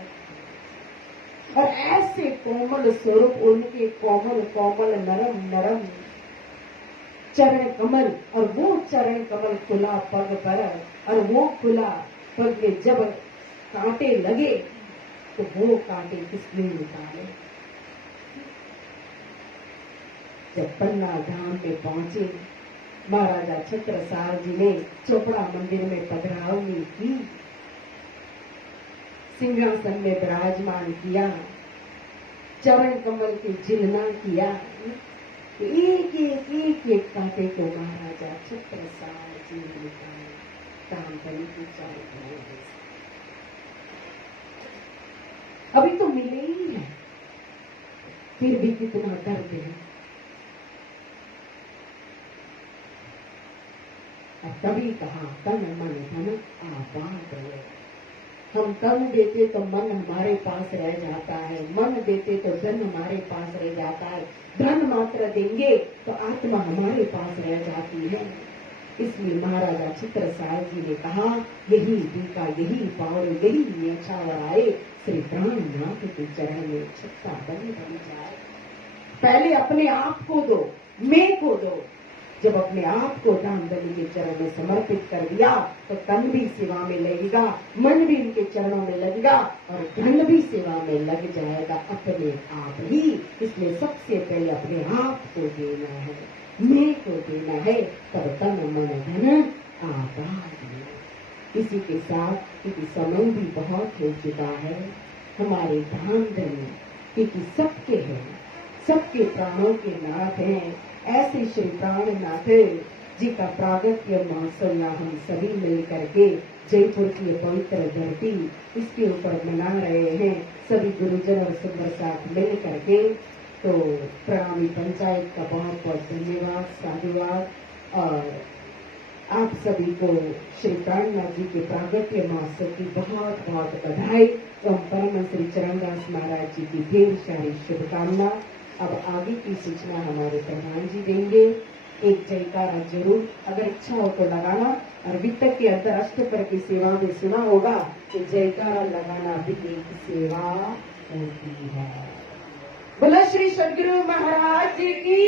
और ऐसे कोमल स्वरूप उनके कोमल कोमल नरम नरम चरण कमल, और वो चरण कमल खुला पग पर, और वो खुला पग में जब कांटे लगे तो वो कांटे किसने निकाले? जब पन्ना धाम पे पहुंचे, महाराजा छत्रसाल जी ने चोपड़ा मंदिर में पधरावनी की, सिंहासन में विराजमान किया, चरण कमल की जिलना किया, एक एक एक एक कांटे को महाराजा छत्रसाल जी ने निकाले। काम करने की चाहिए, अभी तो मिले ही है, फिर भी कितना दर्द है। अब तभी कहा तन मन धन आबाद है। हम तन देते तो मन हमारे पास रह जाता है, मन देते तो धन हमारे पास रह जाता है, धन मात्र देंगे तो आत्मा हमारे पास रह जाती है। इसलिए महाराजा छत्रसाल जी ने कहा, यही दीका, यही पावर, यही न्यौछावर आए, श्री प्राणनाथ के चरण में छत्ता बन जाए। पहले अपने आप को दो, मैं को दो। जब अपने आप को दान दली के चरण में समर्पित कर दिया तो तन भी सेवा में लगेगा, मन भी इनके चरणों में लगेगा और धन भी सेवा में लग जाएगा अपने आप ही। इसलिए सबसे पहले अपने आप को देना है, मैं को देना है, तब तन मन धन आप। इसी के साथ क्योंकि समय भी बहुत हो चुका है, हमारे दान दली क्योंकि सबके हैं, सबके प्राणों के नाथ हैं, ऐसे श्री प्राणनाथ जी का प्रागट्य महोत्सव हम सभी मिल करके जयपुर की पवित्र धरती इसके ऊपर मना रहे हैं, सभी गुरुजन और सुंदर साथ मिल करके। तो प्रणामी पंचायत का बहुत बहुत धन्यवाद, साधुवाद और आप सभी को श्री प्राणनाथ जी के प्रागट्य महोत्सव की बहुत बहुत बधाई एवं परम श्री चरणदास महाराज जी की ढेर सारी शुभकामना। अब आगे की सूचना हमारे प्रधान जी देंगे। एक जयकारा जरूर अगर इच्छा हो तो लगाना, और वित्तक के अंदर अष्टपर की सेवा में सुना होगा कि जयकारा लगाना भी एक सेवा होती है। बोलो श्री सदगुरु महाराज जी की,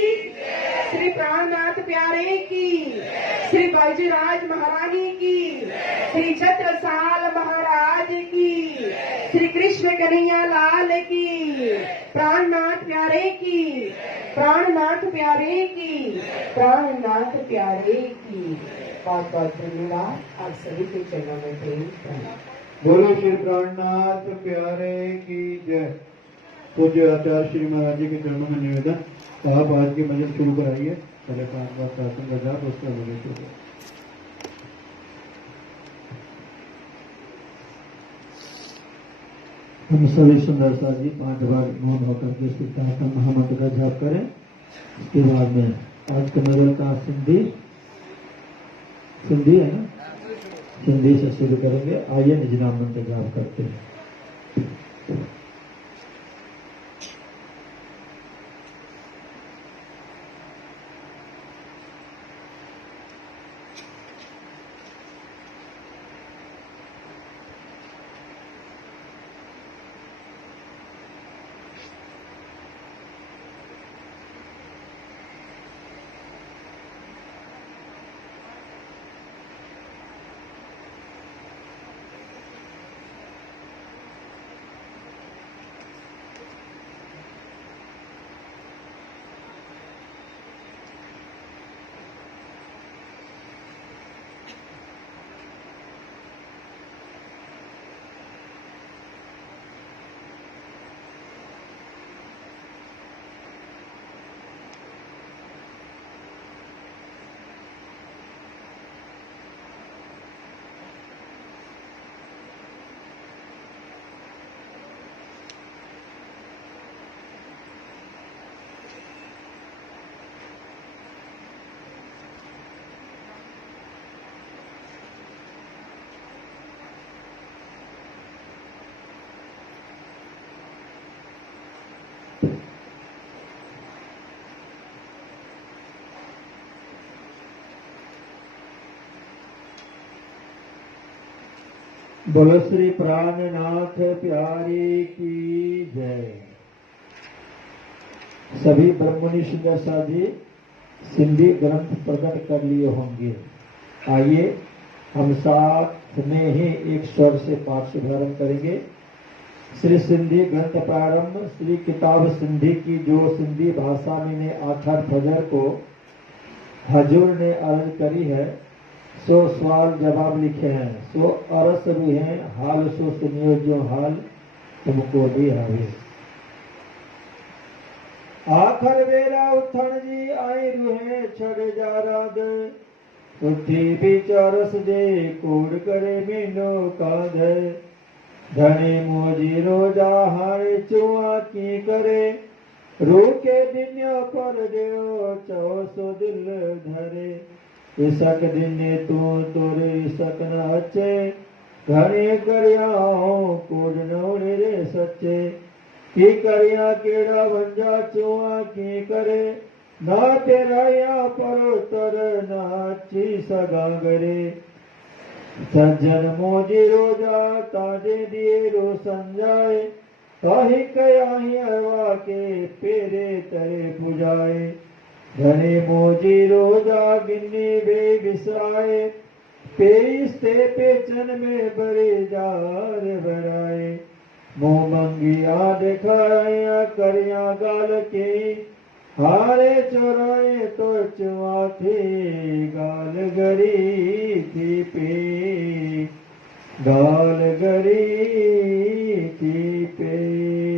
श्री प्राणनाथ प्यारे की, श्री बाजीराज महारानी की, श्री छत्रसाल महाराज की, श्री कृष्ण कन्हैया लाल की, प्राणनाथ प्यारे की, प्राणनाथ प्यारे की, प्राणनाथ प्यारे की। बहुत बहुत धन्यवाद। आप सभी के चरणों में प्रेम प्रणाम। बोलो श्री प्राणनाथ प्यारे की जय। पूज्य आचार्य श्री महाराज जी के चरणों में निवेदन, आप आज की मजल शुरू कराइए। पहले 5 बार शासन का जाप, उसका मजल शुरू। हम सभी सुंदर सा जी 5 बार मौन होकर के सिद्धार्थ महामंत्र का जाप करें। इसके बाद में आज के मजल का सिंधी है ना, सिंधी से शुरू करेंगे। आइए निज नाम मंत्र जाप करते हैं। बोलो श्री प्राणनाथ प्यारी की जय। सभी ब्रह्मणि सुंदर साधी सिंधी ग्रंथ प्रकट कर लिए होंगे। आइए हम साथ में ही एक स्वर से पाठ शुभारंभ करेंगे। श्री सिंधी ग्रंथ प्रारंभ श्री किताब सिंधी की जो सिंधी भाषा में ने आखर फजर को हजूर ने अर्ज करी है, सो सवाल जवाब लिखे हैं, सो अरस रूहे हाल सो सुनियो जो हाल तुमको भी आवे। आखर वेरा उठण जी आई रूहे छड़ जा राद, उठी बिचारस दे कोड करे मीनो कांध। धने मोजी रोजा हारे चुआ की करे, रोके दिन्या पर देओ चौ सो दिल धरे। इसक दिने तू तुर इसक न अचे, घणे करिया कोड नौड़े रे सच्चे। की करिया केड़ा वंजा चुआ की करे, ना तेराया पर तर नाची सगागरे। सज्जन मोजी रोजा ताजे दिए रो संजाए, ताहि कयाही अरवा के पेरे तरे पुजाए। घने मोजी रोजा गिन्नी वे विसराए, पेस्ते पेचन में बड़े जार भराए, मुँह मंगिया दिखाया करिया गाल के, हारे चोराए तो चुआ थे, गाल गरी थी पे, गाल गरी थी पे।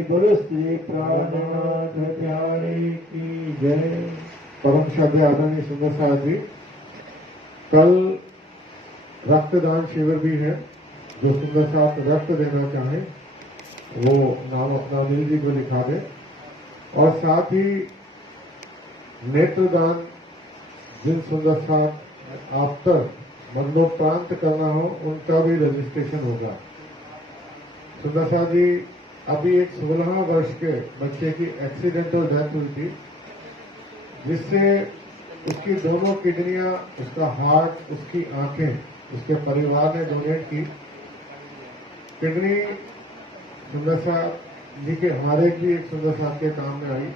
बोलो श्री प्राणनाथ प्यारे की जय। परम श्रद्धेय आदरणीय सुंदर साहब जी, कल रक्तदान शिविर भी है। जो सुंदर साहब रक्त देना चाहें वो नाम अपना अनिल जी को लिखा दे, और साथ ही नेत्रदान जिन सुंदर साहब आफ्टर मरणोपरांत करना हो उनका भी रजिस्ट्रेशन होगा। सुंदर साहब जी, अभी एक 16 वर्ष के बच्चे की एक्सीडेंटल डेथ हुई थी, जिससे उसकी दोनों किडनियां, उसका हार्ट, उसकी आंखें उसके परिवार ने डोनेट की। किडनी सुंदर साहब जी के हमारे भी एक सुंदर साहब के काम में आई।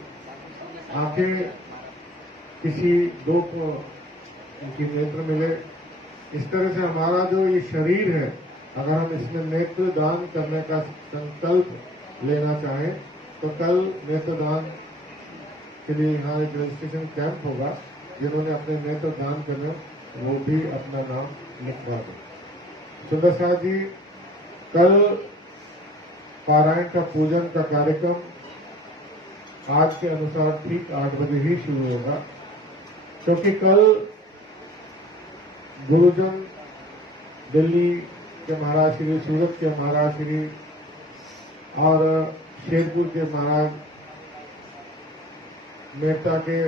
आंखें किसी दो को उनकी नेत्र मिले। इस तरह से हमारा जो ये शरीर है, अगर हम इसमें नेत्र दान करने का संकल्प लेना चाहें तो कल नेत्रदान के लिए यहाँ एक रजिस्ट्रेशन कैंप होगा। जिन्होंने अपने नेत्र दान करना वो भी अपना नाम लिखवा दें। सुंदर साहब जी, कल पारायण का पूजन का कार्यक्रम आज के अनुसार ठीक 8 बजे ही शुरू होगा, क्योंकि कल गुरुजन दिल्ली के महाराज श्री, सूरत के महाराज श्री और शेरपुर के महाराज, मेहता के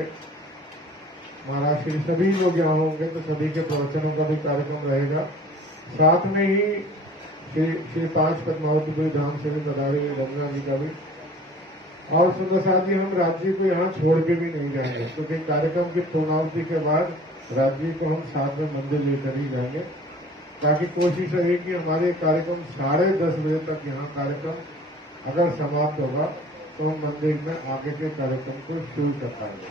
महाराज श्री सभी लोग यहाँ होंगे, तो सभी के प्रवचनों का भी कार्यक्रम रहेगा। साथ में ही श्री 5 पद्मावतीपुरी धाम से भी पधारे हुए रंजना जी का भी। और सुंदर साहब जी, हम राज्य को यहाँ छोड़ के भी नहीं जाएंगे, क्योंकि कार्यक्रम की पूर्णावधि के बाद राज्य को हम साथ में मंदिर लेकर ही जाएंगे, ताकि कोशिश रहे कि हमारे कार्यक्रम 10:30 बजे तक यहाँ कार्यक्रम अगर समाप्त होगा तो हम मंदिर में आगे के कार्यक्रम को शुरू कर पाएंगे।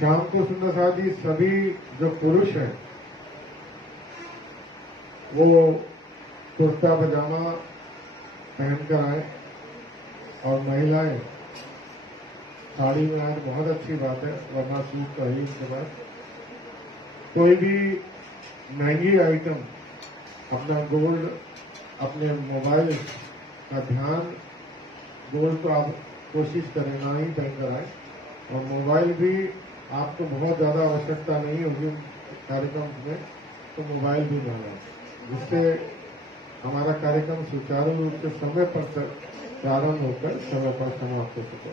शाम को सुंदर साहब जी, सभी जो पुरुष हैं वो कुर्ता पजामा पहनकर आए, और महिलाएं साड़ी में आए, बहुत अच्छी बात है, वरना सूट का ही उसके बाद। कोई भी महंगी आइटम, अपना गोल्ड, अपने मोबाइल का ध्यान, गोल्ड को आप कोशिश करें ना ही पहनकर आए, और मोबाइल भी आपको बहुत ज्यादा आवश्यकता नहीं होगी कार्यक्रम में, तो मोबाइल भी ना लाएं, जिससे हमारा कार्यक्रम सुचारू रूप से समय पर प्रारंभ होकर समय पर समाप्त हो सके।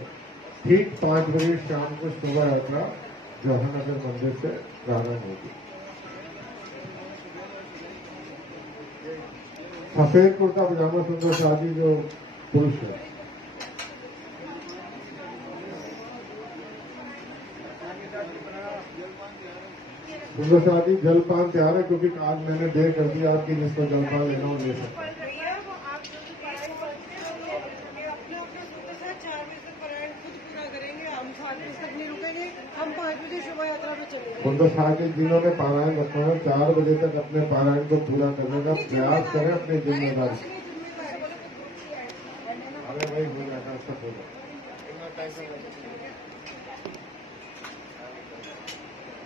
ठीक 5 बजे शाम को शोभा यात्रा जवाहरनगर मंदिर से प्रारंभ होगी। सफेद कुर्ता पजामा सुंदर शादी जो पुरुष है, सुंदर शादी जलपान तैयार है, क्योंकि आज मैंने देर कर दिया आपकी, जिसको जलपान लेना हो ले सकता है। सुंदर साहब के दिनों में पारायण रखना है, 4 बजे तक अपने पारायण को पूरा करने का प्रयास करें, अपनी जिम्मेदारी। अरे भाई हो जाता है, सब हो जाता है।